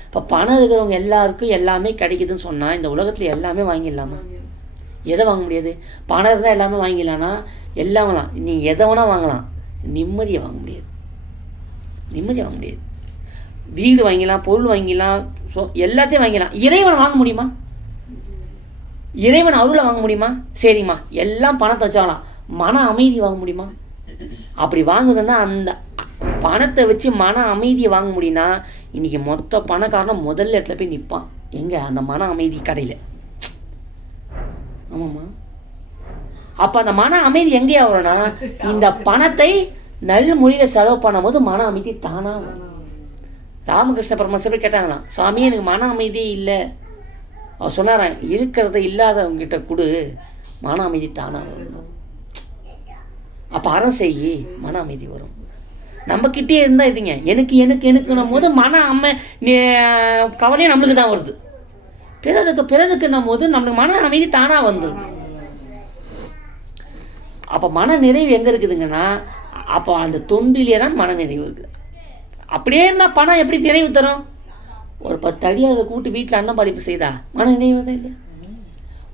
இப்போ பணம் இருக்கிறவங்க எல்லாருக்கும் எல்லாமே கிடைக்குதுன்னு சொன்னால் இந்த உலகத்தில் எல்லாமே வாங்கிடலாமா? எதை வாங்க முடியாது? பணம் இருந்தால் எல்லாமே வாங்கிடலான்னா எல்லாம் வாங்கலாம். நீங்கள் எதை வேணால் வாங்கலாம், நிம்மதியை வாங்க முடியாது. நிம்மதியை வாங்க முடியாது. வீடு வாங்கிடலாம், பொருள் வாங்கிடலாம், எல்லாத்தையும் வாங்கிடலாம். இறைவனை வாங்க முடியுமா? இறைவன் அருளை வாங்க முடியுமா? சரிம்மா, எல்லாம் பணத்தை வச்சாங்களாம், மன அமைதி வாங்க முடியுமா? அப்படி வாங்குதுன்னா அந்த பணத்தை வச்சு மன அமைதியை வாங்க முடியும்னா இன்னைக்கு மொத்த பணக்காரன் முதல்ல இடத்துல போய் நிற்பான். எங்க? அந்த மன அமைதி கடையில். ஆமாம்மா. அப்போ அந்த மன அமைதி எங்கேயா வரும்னா இந்த பணத்தை நல்ல முறையில் செலவு பண்ணும் போது மன அமைதி தானா வரும். ராமகிருஷ்ண பரமஹம்சர் கேட்டாங்களாம், சாமி எனக்கு மன அமைதியே இல்லை. அவர் சொன்னாரான், இருக்கிறத இல்லாதவங்கிட்ட கொடு, மன அமைதி தானா வரும். அப்போ அறம் செய்யி, மன அமைதி வரும். நம்மக்கிட்டே இருந்தால் இதுங்க எனக்கு எனக்கு எனக்குன்னும் போது கவலையே நம்மளுக்கு தான் வருது. பிறருக்குன்னும் போது நம்மளுக்கு மன அமைதி தானாக வந்துடுது. அப்போ மன நிறைவு எங்கே இருக்குதுங்கன்னா அப்போ அந்த தொண்டிலே தான் மன நிறைவு இருக்குது. அப்படியே இருந்தால் பணம் எப்படி நிறைவு தரும்? ஒரு 10 அடியாரை கூப்பிட்டு வீட்டில் அன்னப்படைப்பு செய்தா மன நிறைவு தான் இல்லை.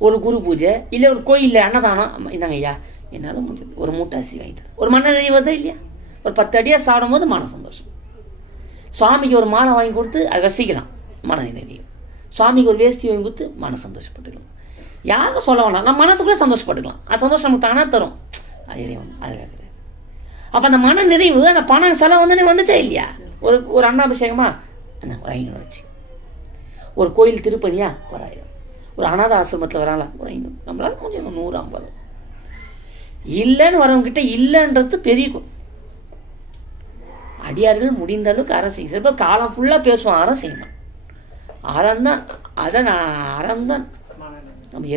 ஒரு குரு பூஜை இல்லை, ஒரு கோயிலில் அன்னதானம், இந்தாங்க ஐயா என்னால் முடிஞ்சது ஒரு மூட்டை அரிசி வாங்கிட்டு, ஒரு மன நிறைவு தான் இல்லையா? ஒரு 10 அடியாக சாப்பிடும் போது மன சந்தோஷம். சுவாமிக்கு ஒரு மாலை வாங்கி கொடுத்து அதை ரசிக்கலாம், மன நிறைவு. சுவாமிக்கு ஒரு வேஷ்டி வாங்கி கொடுத்து மன சந்தோஷப்பட்டுக்கலாம். யாரும் சொல்ல வேணாம், நம்ம மனசுக்குள்ளே சந்தோஷப்பட்டுக்கலாம். அது சந்தோஷம் நமக்கு தானாக தரும். அது இறைவன் அழகாக்குது. அப்போ அந்த மன நிறைவு, அந்த பணம் செலவு வந்துச்சா இல்லையா? ஒரு அன்னாபிஷேகமா ஒரு 500 வச்சு, ஒரு கோயில் திருப்பணியா ஒரு 1000, ஒரு அநாத ஆசிரமத்தில் வராங்களா ஒரு 500, நம்மளால முடிஞ்சு 150. இல்லைன்னு வரவங்கிட்ட இல்லைன்றது பெரிய அடியார்கள் முடிந்த அளவுக்கு அறம் செய்யும். சில பேர் காலம் ஃபுல்லாக பேசுவான், அறம் செய்யணும். அறம்தான் அறம்தான் நம்ம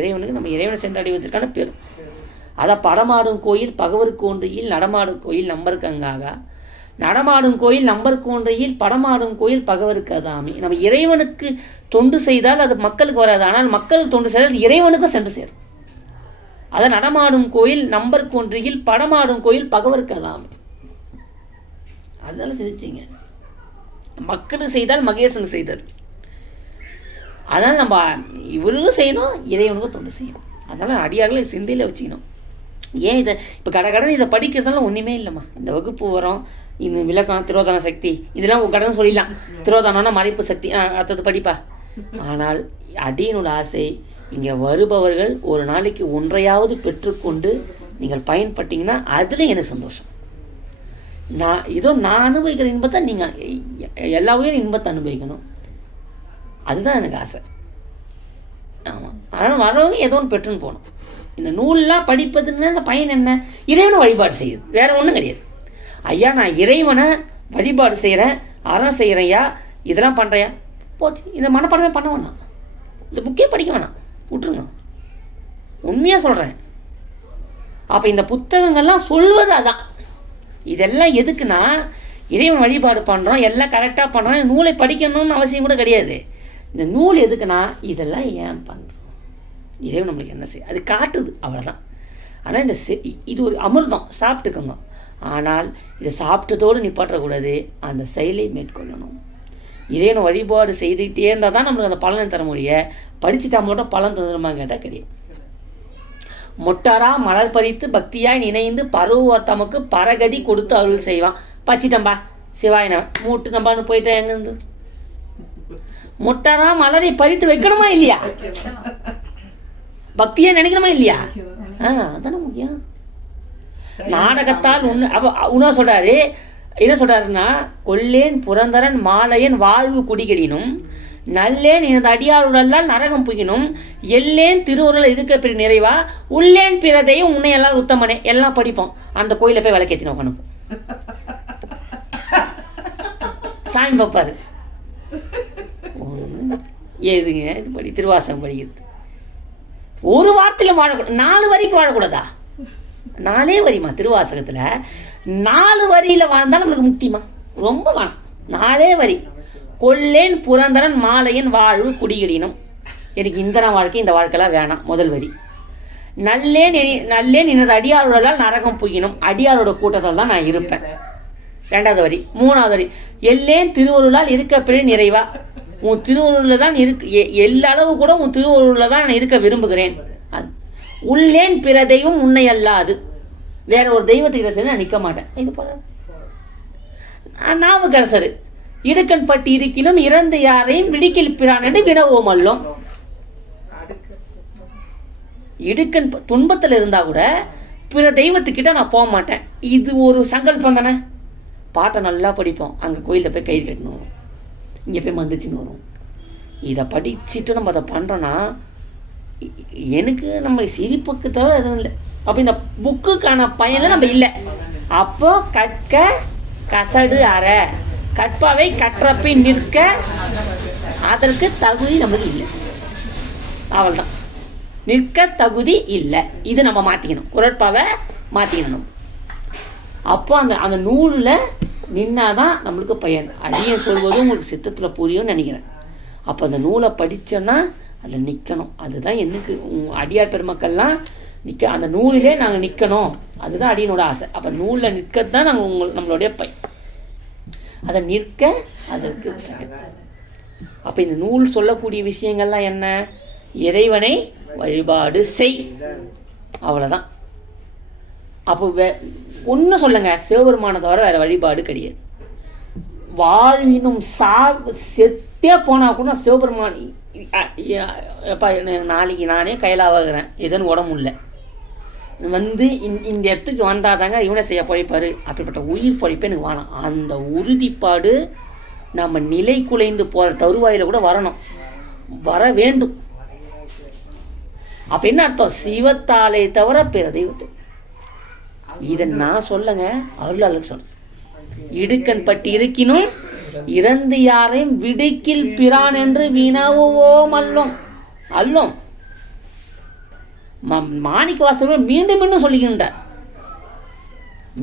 இறைவனை சென்றடைவதற்கான பேரும். அதை படமாடும் கோயில் பகவருக்கு ஒன்றையில், நடமாடும் கோயில் நம்பருக்கு அங்காக, நடமாடும் கோயில் நம்பருக்கு ஒன்றையில், படமாடும் கோயில் பகவருக்கு அதாமி. நம்ம இறைவனுக்கு தொண்டு செய்தால் அது மக்களுக்கு வராது, ஆனால் மக்களுக்கு தொண்டு செய்தால் இறைவனுக்கும் சென்று சேரும். அதை நடமாடும் கோயில் நம்பருக்கு ஒன்றையில், படமாடும் கோயில் பகவருக்கு அதாமி. அதனால செஞ்சிங்க. மக்களுக்கு செய்தால் மகேசனுக்கு செய்தார். அதனால் நம்ம இவருக்கும் செய்யணும், இறைவனுக்கும் தொண்டு செய்யணும். அதனால் அடியார்களை சிந்தையில் வச்சுக்கணும். ஏன் இதை இப்போ கடகடன் இதை படிக்கிறதுனால ஒன்றுமே இல்லைம்மா. இந்த வகுப்பு வரும், இன்னும் விளக்கம், திரோதான சக்தி, இதெல்லாம் கடன் சொல்லிடலாம். திரோதானம்னா மறைப்பு சக்தி, அடுத்தது படிப்பா. ஆனால் அடியினோட ஆசை, இங்கே வருபவர்கள் ஒரு நாளைக்கு ஒன்றையாவது பெற்றுக்கொண்டு நீங்கள் பயன்பட்டீங்கன்னா அதில் எனக்கு சந்தோஷம். நான் அனுபவிக்கிற இன்பத்தை நீங்கள் எல்லா உயிரும் இன்பத்தை அனுபவிக்கணும். அதுதான் எனக்கு ஆசை. ஆமாம், அதனால் வரவங்க ஏதோ ஒன்று பெற்றுன்னு போகணும். இந்த நூல்லாம் படிப்பதுன்னு அந்த பயன் என்ன? இறைவனை வழிபாடு செய்யுது, வேற ஒன்றும் கிடையாது. ஐயா நான் இறைவனை வழிபாடு செய்கிறேன், அறம் செய்கிறேன்யா, இதெல்லாம் பண்ணுறையா, போச்சு. இந்த மனப்பாடமே பண்ண வேணாம், இந்த புக்கே படிக்க வேணாம், விட்டுருங்க. உண்மையாக சொல்கிறேன். அப்போ இந்த புத்தகங்கள்லாம் சொல்வது அதான். இதெல்லாம் எதுக்குன்னா, இறைவன் வழிபாடு பண்ணுறோம், எல்லாம் கரெக்டாக பண்ணுறோம், நூலை படிக்கணும்னு அவசியம் கூட கிடையாது. இந்த நூல் எதுக்குன்னா, இதெல்லாம் ஏன் பண்ணுறோம், இறைவன் நம்மளுக்கு என்ன செய்ய அது காட்டுது, அவ்வளோதான். ஆனால் இந்த இது ஒரு அமிர்தம், சாப்பிட்டுக்கோங்க. ஆனால் இதை சாப்பிட்டதோடு நிப்பாட்டக்கூடாது, அந்த செயலை மேற்கொள்ளணும். இறைவனை வழிபாடு செய்துக்கிட்டே இருந்தால் தான் நம்மளுக்கு அந்த பலனை தர முடியும். படிச்சுட்டா மட்டும் பலன் தந்துடுமா கேட்டால் கிடையாது. மொட்டாரா மலர் பறித்து பக்தியாய் நினைந்து பருவ தமக்கு பரகதி கொடுத்து அருள் செய்வான். பச்சிட்டம்பா சிவாயின மூட்டு நம்பான்னு போயிட்டா எங்கேருந்து? மொட்டாரா மலரை பறித்து வைக்கணுமா இல்லையா? பக்தியா நினைக்கணுமா இல்லையா? அதானே முக்கியம். நாடகத்தால் உன்ன சொல்றாரு, என்ன சொல்றாருன்னா, கொல்லேன் புரந்தரன் மாலையன் வாழ்வு குடிகடினும், நல்லேன் எனது அடியாருடெல்லாம் நரகம் புகினும், எல்லேன் திருவுருள் இருக்க பெரிய நிறைவா, உள்ளேன் பிறதையும் உன்னை எல்லாம் உத்தமனே. எல்லாம் படிப்போம், அந்த கோயில போய் விளக்கேற்றின உட்காந்து சாமி பார்ப்பாரு. ஏதுங்க இது படி திருவாசகம் படிக்கிறது? ஒரு வார்த்தையில வாழக்கூடாது, 4 வரிக்கு வாழக்கூடாதா? 4 வரிமா திருவாசகத்துல, 4 வரியில வாழ்ந்தா நம்மளுக்கு முக்திமா? ரொம்ப வேணாம், 4 வரி. கொல்லேன் புரந்தரன் மாலையன் வாழ்வு குடிகளினும். எனக்கு இந்த வாழ்க்கை, இந்த வாழ்க்கைலாம் வேணாம். முதல் வரி. நல்லேன் எனது அடியாரோடால் நரகம் புகினும், அடியாரோட கூட்டத்தில் தான் நான் இருப்பேன். 2வது வரி. 3வது வரி. எல்லேன் திருவருளால் இருக்க பிழை நிறைவா, உன் திருவருளில் தான் எல்லா அளவு கூட உன் திருவருளில் தான் நான் இருக்க விரும்புகிறேன். அது உள்ளேன் பிற தெய்வம் உன்னை அல்லாது, வேற ஒரு தெய்வத்துக்கிட்ட சரி நான் நிற்க மாட்டேன். இது போல நாவுக்கரசர், இடுக்கண் பட்டி இருக்கினும் இறந்து யாரையும் விடுக்கில் பிரான் என்று வினவோம் அல்லோம். இடுக்கண் துன்பத்தில் இருந்தா கூட பிற தெய்வத்துக்கிட்ட நான் போக மாட்டேன். இது ஒரு சங்கல்பம் தானே. பாட்டை நல்லா படிப்போம், அங்கே கோயிலில் போய் கயிறு கட்டணும் வரும், இங்கே போய் மந்திச்சின்னு வரும். இதை படிச்சுட்டு நம்ம அதை பண்ணுறோன்னா எனக்கு நம்ம சிரிப்புக்கு தவிர எதுவும் இல்லை. அப்போ இந்த புக்குக்கான பயனில் நம்ம இல்லை. அப்போ கற்க கசடு அற, கற்பாவை கற்றப்பை நிற்க, அதற்கு தகுதி நம்மளுக்கு இல்லை. அவள்தான் நிற்க தகுதி இல்லை. இது நம்ம மாற்றிக்கணும், குரட்பாவை மாற்றிக்கணும். அப்போ அந்த நூலில் நின்னாதான் நம்மளுக்கு பயன். அடியன் சொல்வதும் உங்களுக்கு சித்தத்தில் புரியும்னு நினைக்கிறேன். அப்போ அந்த நூலை படித்தோன்னா அதில் நிற்கணும். அதுதான் எனக்கு அடியார் பெருமக்கள்லாம் நிற்க, அந்த நூலிலே நாங்கள் நிற்கணும். அதுதான் அடியனோட ஆசை. அப்போ நூலில் நிற்கிறது தான் நாங்கள் நம்மளுடைய பயன். அதை நிற்க அதற்கு. அப்போ இந்த நூல் சொல்லக்கூடிய விஷயங்கள்லாம் என்ன? இறைவனை வழிபாடு செய், அவ்வளோதான். அப்போ ஒன்றும் சொல்லுங்க, சிவபெருமானை தவிர வேறு வழிபாடு கிடையாது. வாழ்வினும் செத்தே போனால் கூட சிவபெருமான் எப்பா நாளைக்கு நானே கையிலாகிறேன், எதுன்னு உடம்பு இல்லை, வந்து இந்த இடத்துக்கு வந்தாதாங்க இவனை செய்ய பழைப்பார், அப்படிப்பட்ட உயிர் பழைப்பு எனக்கு வேணாம். அந்த உறுதிப்பாடு நம்ம நிலை குலைந்து போகிற தருவாயில் கூட வரணும், வர வேண்டும். அப்போ என்ன அர்த்தம்? சிவத்தாலே தவிர பிற தெய்வத்தை. இதை நான் சொல்லங்க, அருளாளர் சொல்ல. இடுக்கண் பட்டி இருக்கினும் இறந்து யாரையும் விடுக்கில் பிரான் என்று வினவுவோம் அல்லோம் அல்லோம். மாணிக்க வாசகர் மீண்டும் மீண்டும் சொல்லுகின்றார்,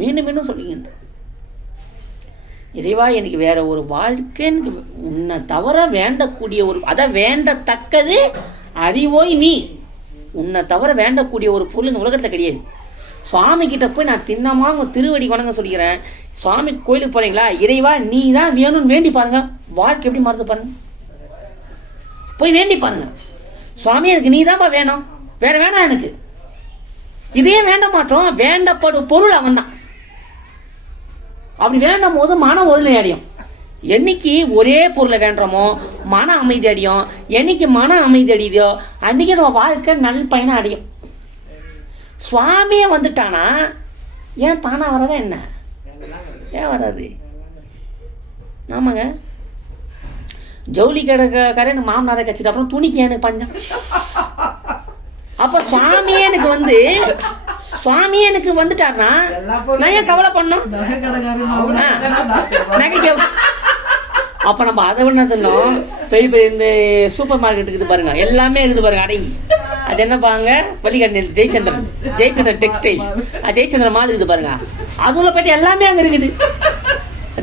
மீண்டும் மீண்டும் சொல்லுகின்றார். இறைவா, எனக்கு வேற ஒரு வாழ்க்கை, எனக்கு உன்னை தவிர வேண்டக்கூடிய ஒரு, அதை வேண்டத்தக்கது அறிவோய் நீ. உன்னை தவிர வேண்டக்கூடிய ஒரு பொருள் இந்த உலகத்தில் கிடையாது. சுவாமி கிட்ட போய் நான் தின்னமாக உங்கள் திருவடி வணங்க சொல்லிக்கிறேன். சுவாமி கோயிலுக்கு போகிறீங்களா, இறைவா நீ தான் வேணும்னு வேண்டி பாருங்க, வாழ்க்கை எப்படி மாறுது பாருங்க. போய் வேண்டி பாருங்க, சுவாமி எனக்கு நீ தான்ப்பா வேணும், வேற வேணாம் எனக்கு. இதே வேண்ட மாட்டோம், வேண்டப்படும் பொருள் அவன் தான். அப்படி வேண்டும் போது மன ஒருநிலை அடையும். என்னைக்கு ஒரே பொருளை வேண்டுறோமோ மன அமைதி அடையும். என்னைக்கு மன அமைதி அடையுதோ அன்னைக்கு நம்ம வாழ்க்கை நல் பயனை அடையும். சுவாமியே வந்துட்டானா ஏன் தானா வராதா என்ன? ஏன் வராது? ஆமாங்க, ஜவுளி கடைக்காரன் மாமனாரை கட்சிட்டு அப்புறம் துணிக்கு எனக்கு பஞ்சம். அப்ப சுவாமியே எனக்கு வந்து, சுவாமியே எனக்கு வந்துட்டாருன்னா நான் ஏன் கவலை பண்ணோம்? அப்ப நம்ம அதை விடணும். பெரிய பெரிய இந்த சூப்பர் மார்க்கெட் இருக்குது பாருங்க, எல்லாமே இருக்குது பாருங்க அடங்கி. அது என்ன பாருங்க, வள்ளிக்கடனில் ஜெயச்சந்திரன் டெக்ஸ்டைல்ஸ், ஜெயச்சந்திரன் மால் இருக்குது பாருங்க. அதுல பற்றி எல்லாமே அங்க இருக்குது.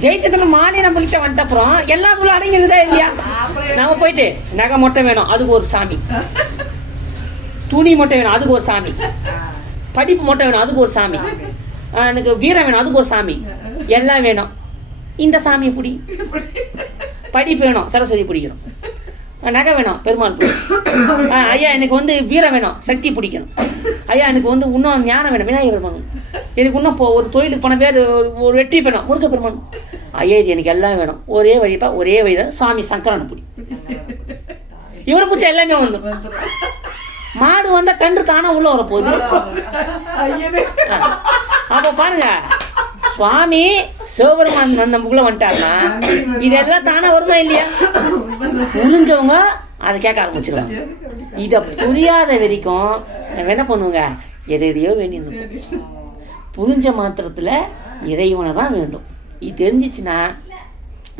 ஜெயச்சந்திரன் மாலே நம்ம கிட்ட வந்துட்ட அப்புறம் எல்லாத்துக்குள்ள அடங்கி இருக்குதா இல்லையா? நம்ம போயிட்டு நகை மொட்டை வேணும், அதுக்கு ஒரு சாமி. துணி மொட்டை வேணும், அதுக்கு ஒரு சாமி. படிப்பு மொட்டை வேணும், அதுக்கு ஒரு சாமி. எனக்கு வீரம் வேணும், அதுக்கு ஒரு சாமி. எல்லாம் வேணும், இந்த சாமியை பிடி. படிப்பு வேணும், சரஸ்வதி பிடிக்கணும். நகை வேணும், பெருமாள் பிடிக்கணும். ஐயா எனக்கு வந்து வீரம் வேணும், சக்தி பிடிக்கணும். ஐயா எனக்கு வந்து இன்னும் ஞானம் வேணும், விநாயகர் பெருமான். எனக்கு இன்னும் ஒரு தொழிலுக்கு போன பேர் ஒரு வெற்றி பெறணும், முருக பெருமான். ஐயா இது எனக்கு எல்லாம் வேணும், ஒரே வழிப்பா, ஒரே வழிதான் சாமி சங்கரனை பிடி. இவரை பிடிச்ச எல்லாமே வந்துடும். மாடு வந்தா கன்று தானா உள்ள வர போகுது. அப்ப பாருங்க, சுவாமி சிவபெருமான் நமக்குள்ள வந்துட்டாருன்னா இதெல்லாம் தானா வருமா இல்லையா? புரிஞ்சவங்க அதை கேட்க ஆரம்பிச்சிருவாங்க. இதை புரியாத வரைக்கும் நம்ம என்ன பண்ணுவோங்க, எதையோ வேண்டிய புரிஞ்ச மாத்திரத்துல இறைவனை தான் வேண்டும். இது தெரிஞ்சிச்சுன்னா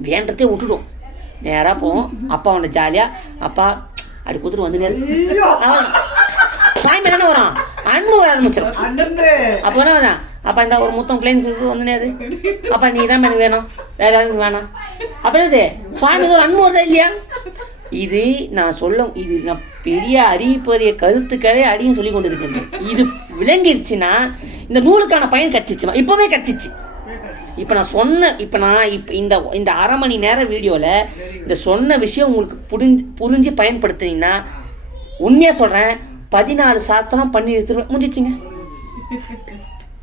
வேண்டதே விட்டுடும், நேராக போவோம். அப்பா அவனை ஜாலியா அப்பா அப்படி குதிரை வந்து சாமி தானே வரும், அன்பு வர ஆரம்பிச்சிடும். அப்போ என்ன வரான், அப்பா இந்த ஒரு முத்தம் பிள்ளைங்க வந்து நேரு, அப்பா நீ தான் எனக்கு வேணும், வேற யாரும் வேணாம். அப்புறம் இது சுவாமி ஒரு அன்பு வருதா இல்லையா? இது நான் சொல்ல, இது நான் பெரிய அறிவிப்பரிய கருத்துக்களே அடியும் சொல்லி கொண்டு இருக்கின்றேன். இது விளங்கிடுச்சுன்னா இந்த நூலுக்கான பயன் கிடைச்சிச்சுமா, இப்போவே கிடைச்சிச்சு. இப்போ நான் சொன்ன, இப்போ இந்த அரை மணி நேரம் வீடியோவில் இந்த சொன்ன விஷயம் உங்களுக்கு புரிஞ்சு பயன்படுத்தினீங்கன்னா, உண்மையாக சொல்கிறேன், 14 சாஸ்திரம் பண்ணி முடிஞ்சிச்சுங்க,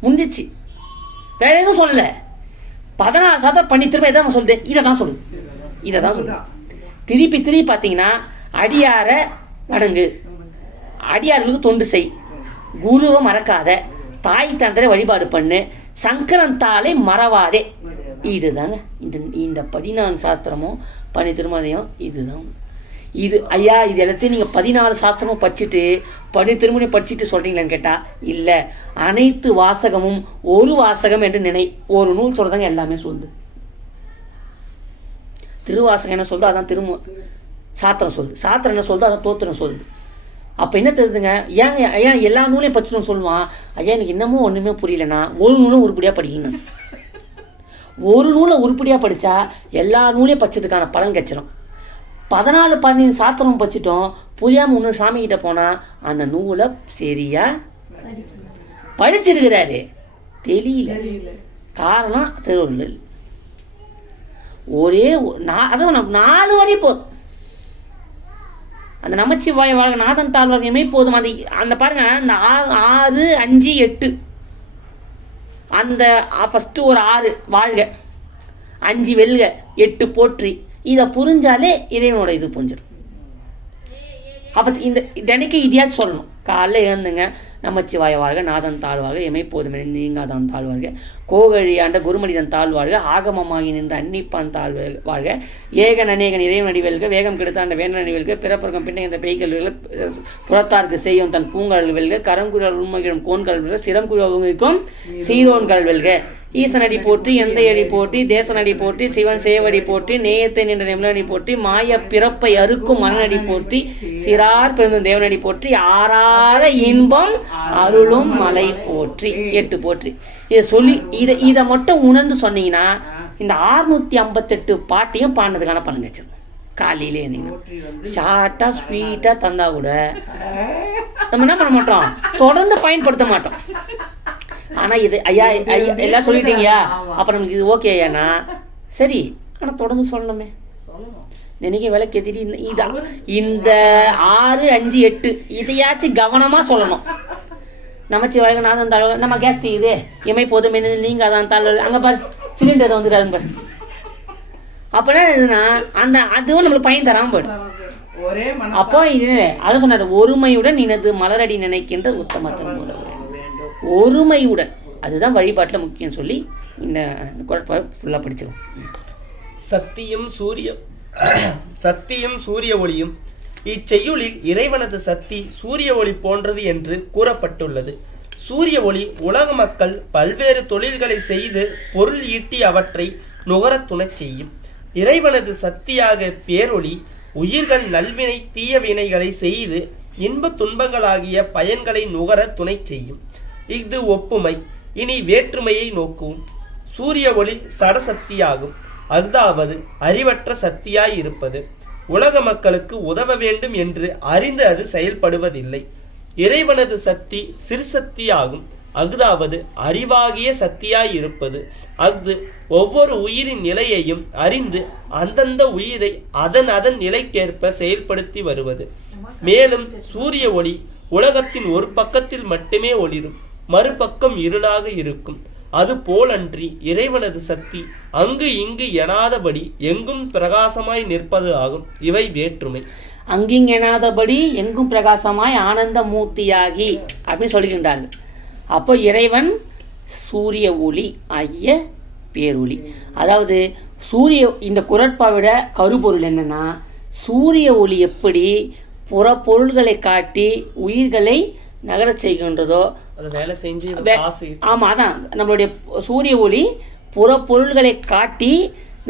முடிஞ்சிச்சு. வேற எதுவும் சொல்லலை. 14 சாஸ்திரம் பண்ணி திரும்ப எதாவது சொல்லுது, இதை தான் சொல்லுது. திருப்பி பார்த்தீங்கன்னா அடியாரை வணங்கு, அடியார்களுக்கு தொண்டு செய், குருவை மறக்காத, தாய் தந்தரை வழிபாடு பண்ணு, சங்கரந்தாலே மறவாதே. இதுதாங்க இந்த 14 சாஸ்திரமும் பனி திருமலையும் இதுதான். இது ஐயா இது எல்லாத்தையும் நீங்கள் 14 சாஸ்திரமும் படிச்சுட்டு பனி திருமலையும் படிச்சுட்டு சொல்கிறீங்களான்னு கேட்டால் இல்லை, அனைத்து வாசகமும் ஒரு வாசகம் என்று நினை. ஒரு நூல் சொல்கிறதாங்க எல்லாமே சொல்லுது. திருவாசகம் என்ன சொல்லுது அதான் சாத்திரம் சொல்லுது, சாத்திரம் என்ன சொல்லுது அதான் தோத்திரம் சொல்லுது. அப்போ என்ன தெரியுதுங்க, ஏன் எல்லா நூலையும் படிச்சுட்டு சொல்லுவான், ஐயா எனக்கு இன்னமும் ஒன்றுமே புரியலன்னா ஒரு நூலும் உருப்படியாக படிக்கணும். ஒரு நூலை உருப்படியாக படித்தா எல்லா நூலையும் படித்ததுக்கான பலன் கிடைச்சிடும். 14 சாஸ்திரம் படிச்சிட்டோம், புரியாமல் இன்னொரு சாமிக்கிட்ட போனால் அந்த நூலை சரியா படிச்சிருக்கிறாரு தெரியல. காரணம் திருவள்ளுவர் ஒரே அதான் 4 வரி போதும். அந்த நமச்சிவாய வாழ்க நாதன் தாழ்வாகமே போதும். அந்த பாருங்க, அந்த 6, 5, 8 அந்த ஃபஸ்ட்டு ஒரு 6 வாழ்க, 5 வெல்க, 8 போற்றி, இதை புரிஞ்சாலே இறைவனோட இது புரிஞ்சிடும். அப்போ இந்த தினைக்கு இதையாச்சும் சொல்லணும். காலைல எழுந்துங்க, நமச்சிவாய வாழ்க, நாதன் தாழ்வாழ்க, எமை போதுமே நீங்காதான் தாழ்வாழ்க, கோகழியாண்ட குருமனிதன் தாழ்வாழ்க, ஆகமமாகி நின்ற அன்னிப்பான் தாழ்வாழ்க, ஏகன் அநேகன் இறைவன் அடிவெல்க, வேகம் கெடுத்தாண்ட வேந்தன் அடிவெல்க, பிறப்பிறக்கம் பின்ன இந்த பெய்கள் புறத்தார்க்கு செய்யும் தன் பூங்கல் வெல்க, கரங்குழல் உண்மைகளும் கோன்கள் வெல்க, சிறங்குழுக்கும் சீரோன்கள் வெல்க, ஈசனடி போற்றி, எந்தையடி போற்றி, தேசனடி போற்றி, சிவன் சேவடி போற்றி, நேயத்தை நின்ற நிமிழனடி போற்றி, மாய பிறப்பை அறுக்கும் மனநடி போற்றி, சிறார் பிறந்த தேவனடி போற்றி, ஆறாத இன்பம் அருளும் மலை போற்றி. 8 போற்றி. இதை சொல்லி இதை மட்டும் உணர்ந்து சொன்னீங்கன்னா இந்த 658 பாட்டையும் பாடினதுக்கான பலன் வச்சிடும். காலையிலே இருந்தீங்கன்னா ஷார்ட்டாக ஸ்வீட்டாக தந்தா கூட நம்ம என்ன பண்ண மாட்டோம், தொடர்ந்து பயன்படுத்த மாட்டோம். ஆனால் இது ஐயா எல்லாம் சொல்லிட்டீங்கயா, அப்புறம் நமக்கு இது ஓகே ஐயாண்ணா, சரி, ஆனால் தொடர்ந்து சொல்லணுமே. நினைக்க விளக்கு எதிரி இந்த 6, 5, 8 இதையாச்சும் கவனமாக சொல்லணும். நமச்சிவாய நாதன் தாழ்வு, நம்ம கேஸ் தீயுது, இமை போதும் நீங்கள் அதான் தாழ்வு, அங்கே பாரு சிலிண்டர் வந்துடுறாருங்க பாரு. அப்போனா இதுனா அதுவும் நம்மளுக்கு பயன் தராமல் போயிடும். அப்போ இது அதை சொன்னார், ஒருமையுடன் இனது மலரடி நினைக்கின்ற உத்தமத்தன் மூலம் ஒருமையுடன், அதுதான் வழிபாட்டில் முக்கியம் சொல்லி இந்த குறட்பா ஃபுல்லாக படிச்சிடும். சக்தியும் சூரிய ஒளியும். இச்செய்யுளில் இறைவனது சக்தி சூரிய ஒளி போன்றது என்று கூறப்பட்டுள்ளது. சூரிய ஒளி உலக மக்கள் பல்வேறு தொழில்களை செய்து பொருள் ஈட்டி அவற்றை நுகர துணை செய்யும். இறைவனது சக்தியாக பேரொளி உயிர்கள் நல்வினை தீய வினைகளை செய்து இன்ப துன்பங்களாகிய பயன்களை நுகர துணை செய்யும். இது ஒப்புமை. இனி வேற்றுமையை நோக்குவோம். சூரிய ஒளி சடசக்தியாகும். அதாவது அறிவற்ற சக்தியாய் இருப்பது. உலக மக்களுக்கு உதவ வேண்டும் என்று அறிந்து அது செயல்படுவதில்லை. இறைவனது சக்தி சிறுசக்தியாகும். அதாவது அறிவாகிய சக்தியாய் இருப்பது. அது ஒவ்வொரு உயிரின் நிலையையும் அறிந்து அந்தந்த உயிரை அதன் நிலைக்கேற்ப செயல்படுத்தி வருவது. மேலும் சூரிய ஒளி உலகத்தின் ஒரு பக்கத்தில் மட்டுமே ஒளிரும், மறுபக்கம் இருளாக இருக்கும். அது போலன்றி இறைவனது சக்தி அங்கு இங்கு எனாதபடி எங்கும் பிரகாசமாய் நிற்பது ஆகும். இவை வேற்றுமை. அங்கிங் எனாதபடி எங்கும் பிரகாசமாய் ஆனந்த மூர்த்தியாகி அப்படின்னு சொல்லுகின்றார்கள். அப்போ இறைவன் சூரிய ஒளி ஆகிய பேரொளி. அதாவது இந்த குறட்பாவிட கருப்பொருள் என்னன்னா, சூரிய ஒளி எப்படி புறப்பொருள்களை காட்டி உயிர்களை நகரச் செய்கின்றதோ, ஆமாம், அதான் நம்மளுடைய சூரிய ஒளி புறப்பொருள்களை காட்டி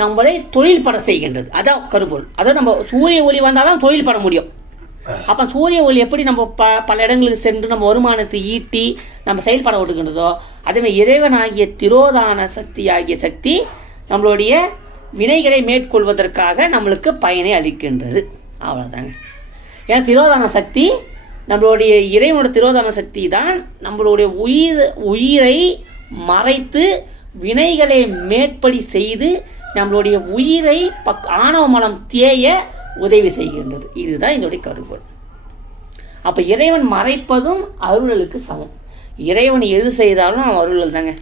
நம்மளை தொழில் பட செய்கின்றது. அதான் கருப்பொருள். அதான் நம்ம சூரிய ஒளி வந்தால் தான் தொழில் பட முடியும். அப்போ சூரிய ஒளி எப்படி நம்ம பல இடங்களுக்கு சென்று நம்ம வருமானத்தை ஈட்டி நம்ம செயல்பட விட்டுக்கின்றதோ, அதேமாதிரி இறைவனாகிய திரோதான சக்தி ஆகிய சக்தி நம்மளுடைய வினைகளை மேற்கொள்வதற்காக நம்மளுக்கு பயனை அளிக்கின்றது. அவ்வளோதாங்க. ஏன்னா திரோதான சக்தி நம்மளுடைய இறைவனோட திரோதான சக்தி தான் நம்மளுடைய உயிரை மறைத்து வினைகளை மேற்படி செய்து நம்மளுடைய உயிரை ஆணவ மலம் தேய உதவி செய்கின்றது. இதுதான் இதோடைய கருப்பொருள். அப்போ இறைவன் மறைப்பதும் அருளுக்கு சமம். இறைவன் எது செய்தாலும் அவன் அருள் தாங்க.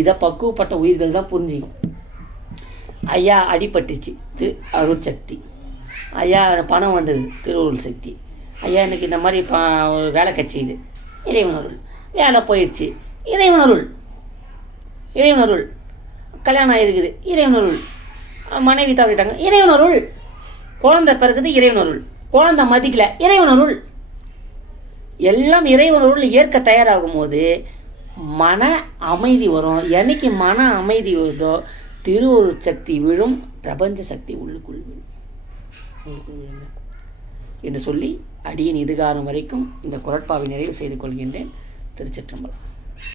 இதை பக்குவப்பட்ட உயிர்கள் தான் புரிஞ்சிக்கும். ஐயா அடிபட்டுச்சு, அருள் சக்தி. ஐயா பணம் வந்தது, திருவருள் சக்தி. ஐயா எனக்கு இந்த மாதிரி ஒரு வேலை கட்சியுது, இறைவன் அருள். வேலை போயிடுச்சு, இறைவன் அருள். இறைவன் அருள். கல்யாணம் ஆகிருக்குது, இறைவன் அருள். மனைவி தவறிட்டாங்க, இறைவன் அருள். குழந்தை பிறகுது, இறைவன் அருள். குழந்தை மதிக்கல, இறைவன் அருள். எல்லாம் இறைவன் அருள் ஏற்க தயாராகும் போது மன அமைதி வரும். என்னைக்கு மன அமைதி வருதோ திருவருள் சக்தி விழும், பிரபஞ்ச சக்தி உள்ளுக்குள் விழும் என்று சொல்லி அடியின் இதுகாரம் வரைக்கும் இந்த குறட்பாவை நிறைவு செய்து கொள்கின்றேன். திருச்சிற்றம்பலம்.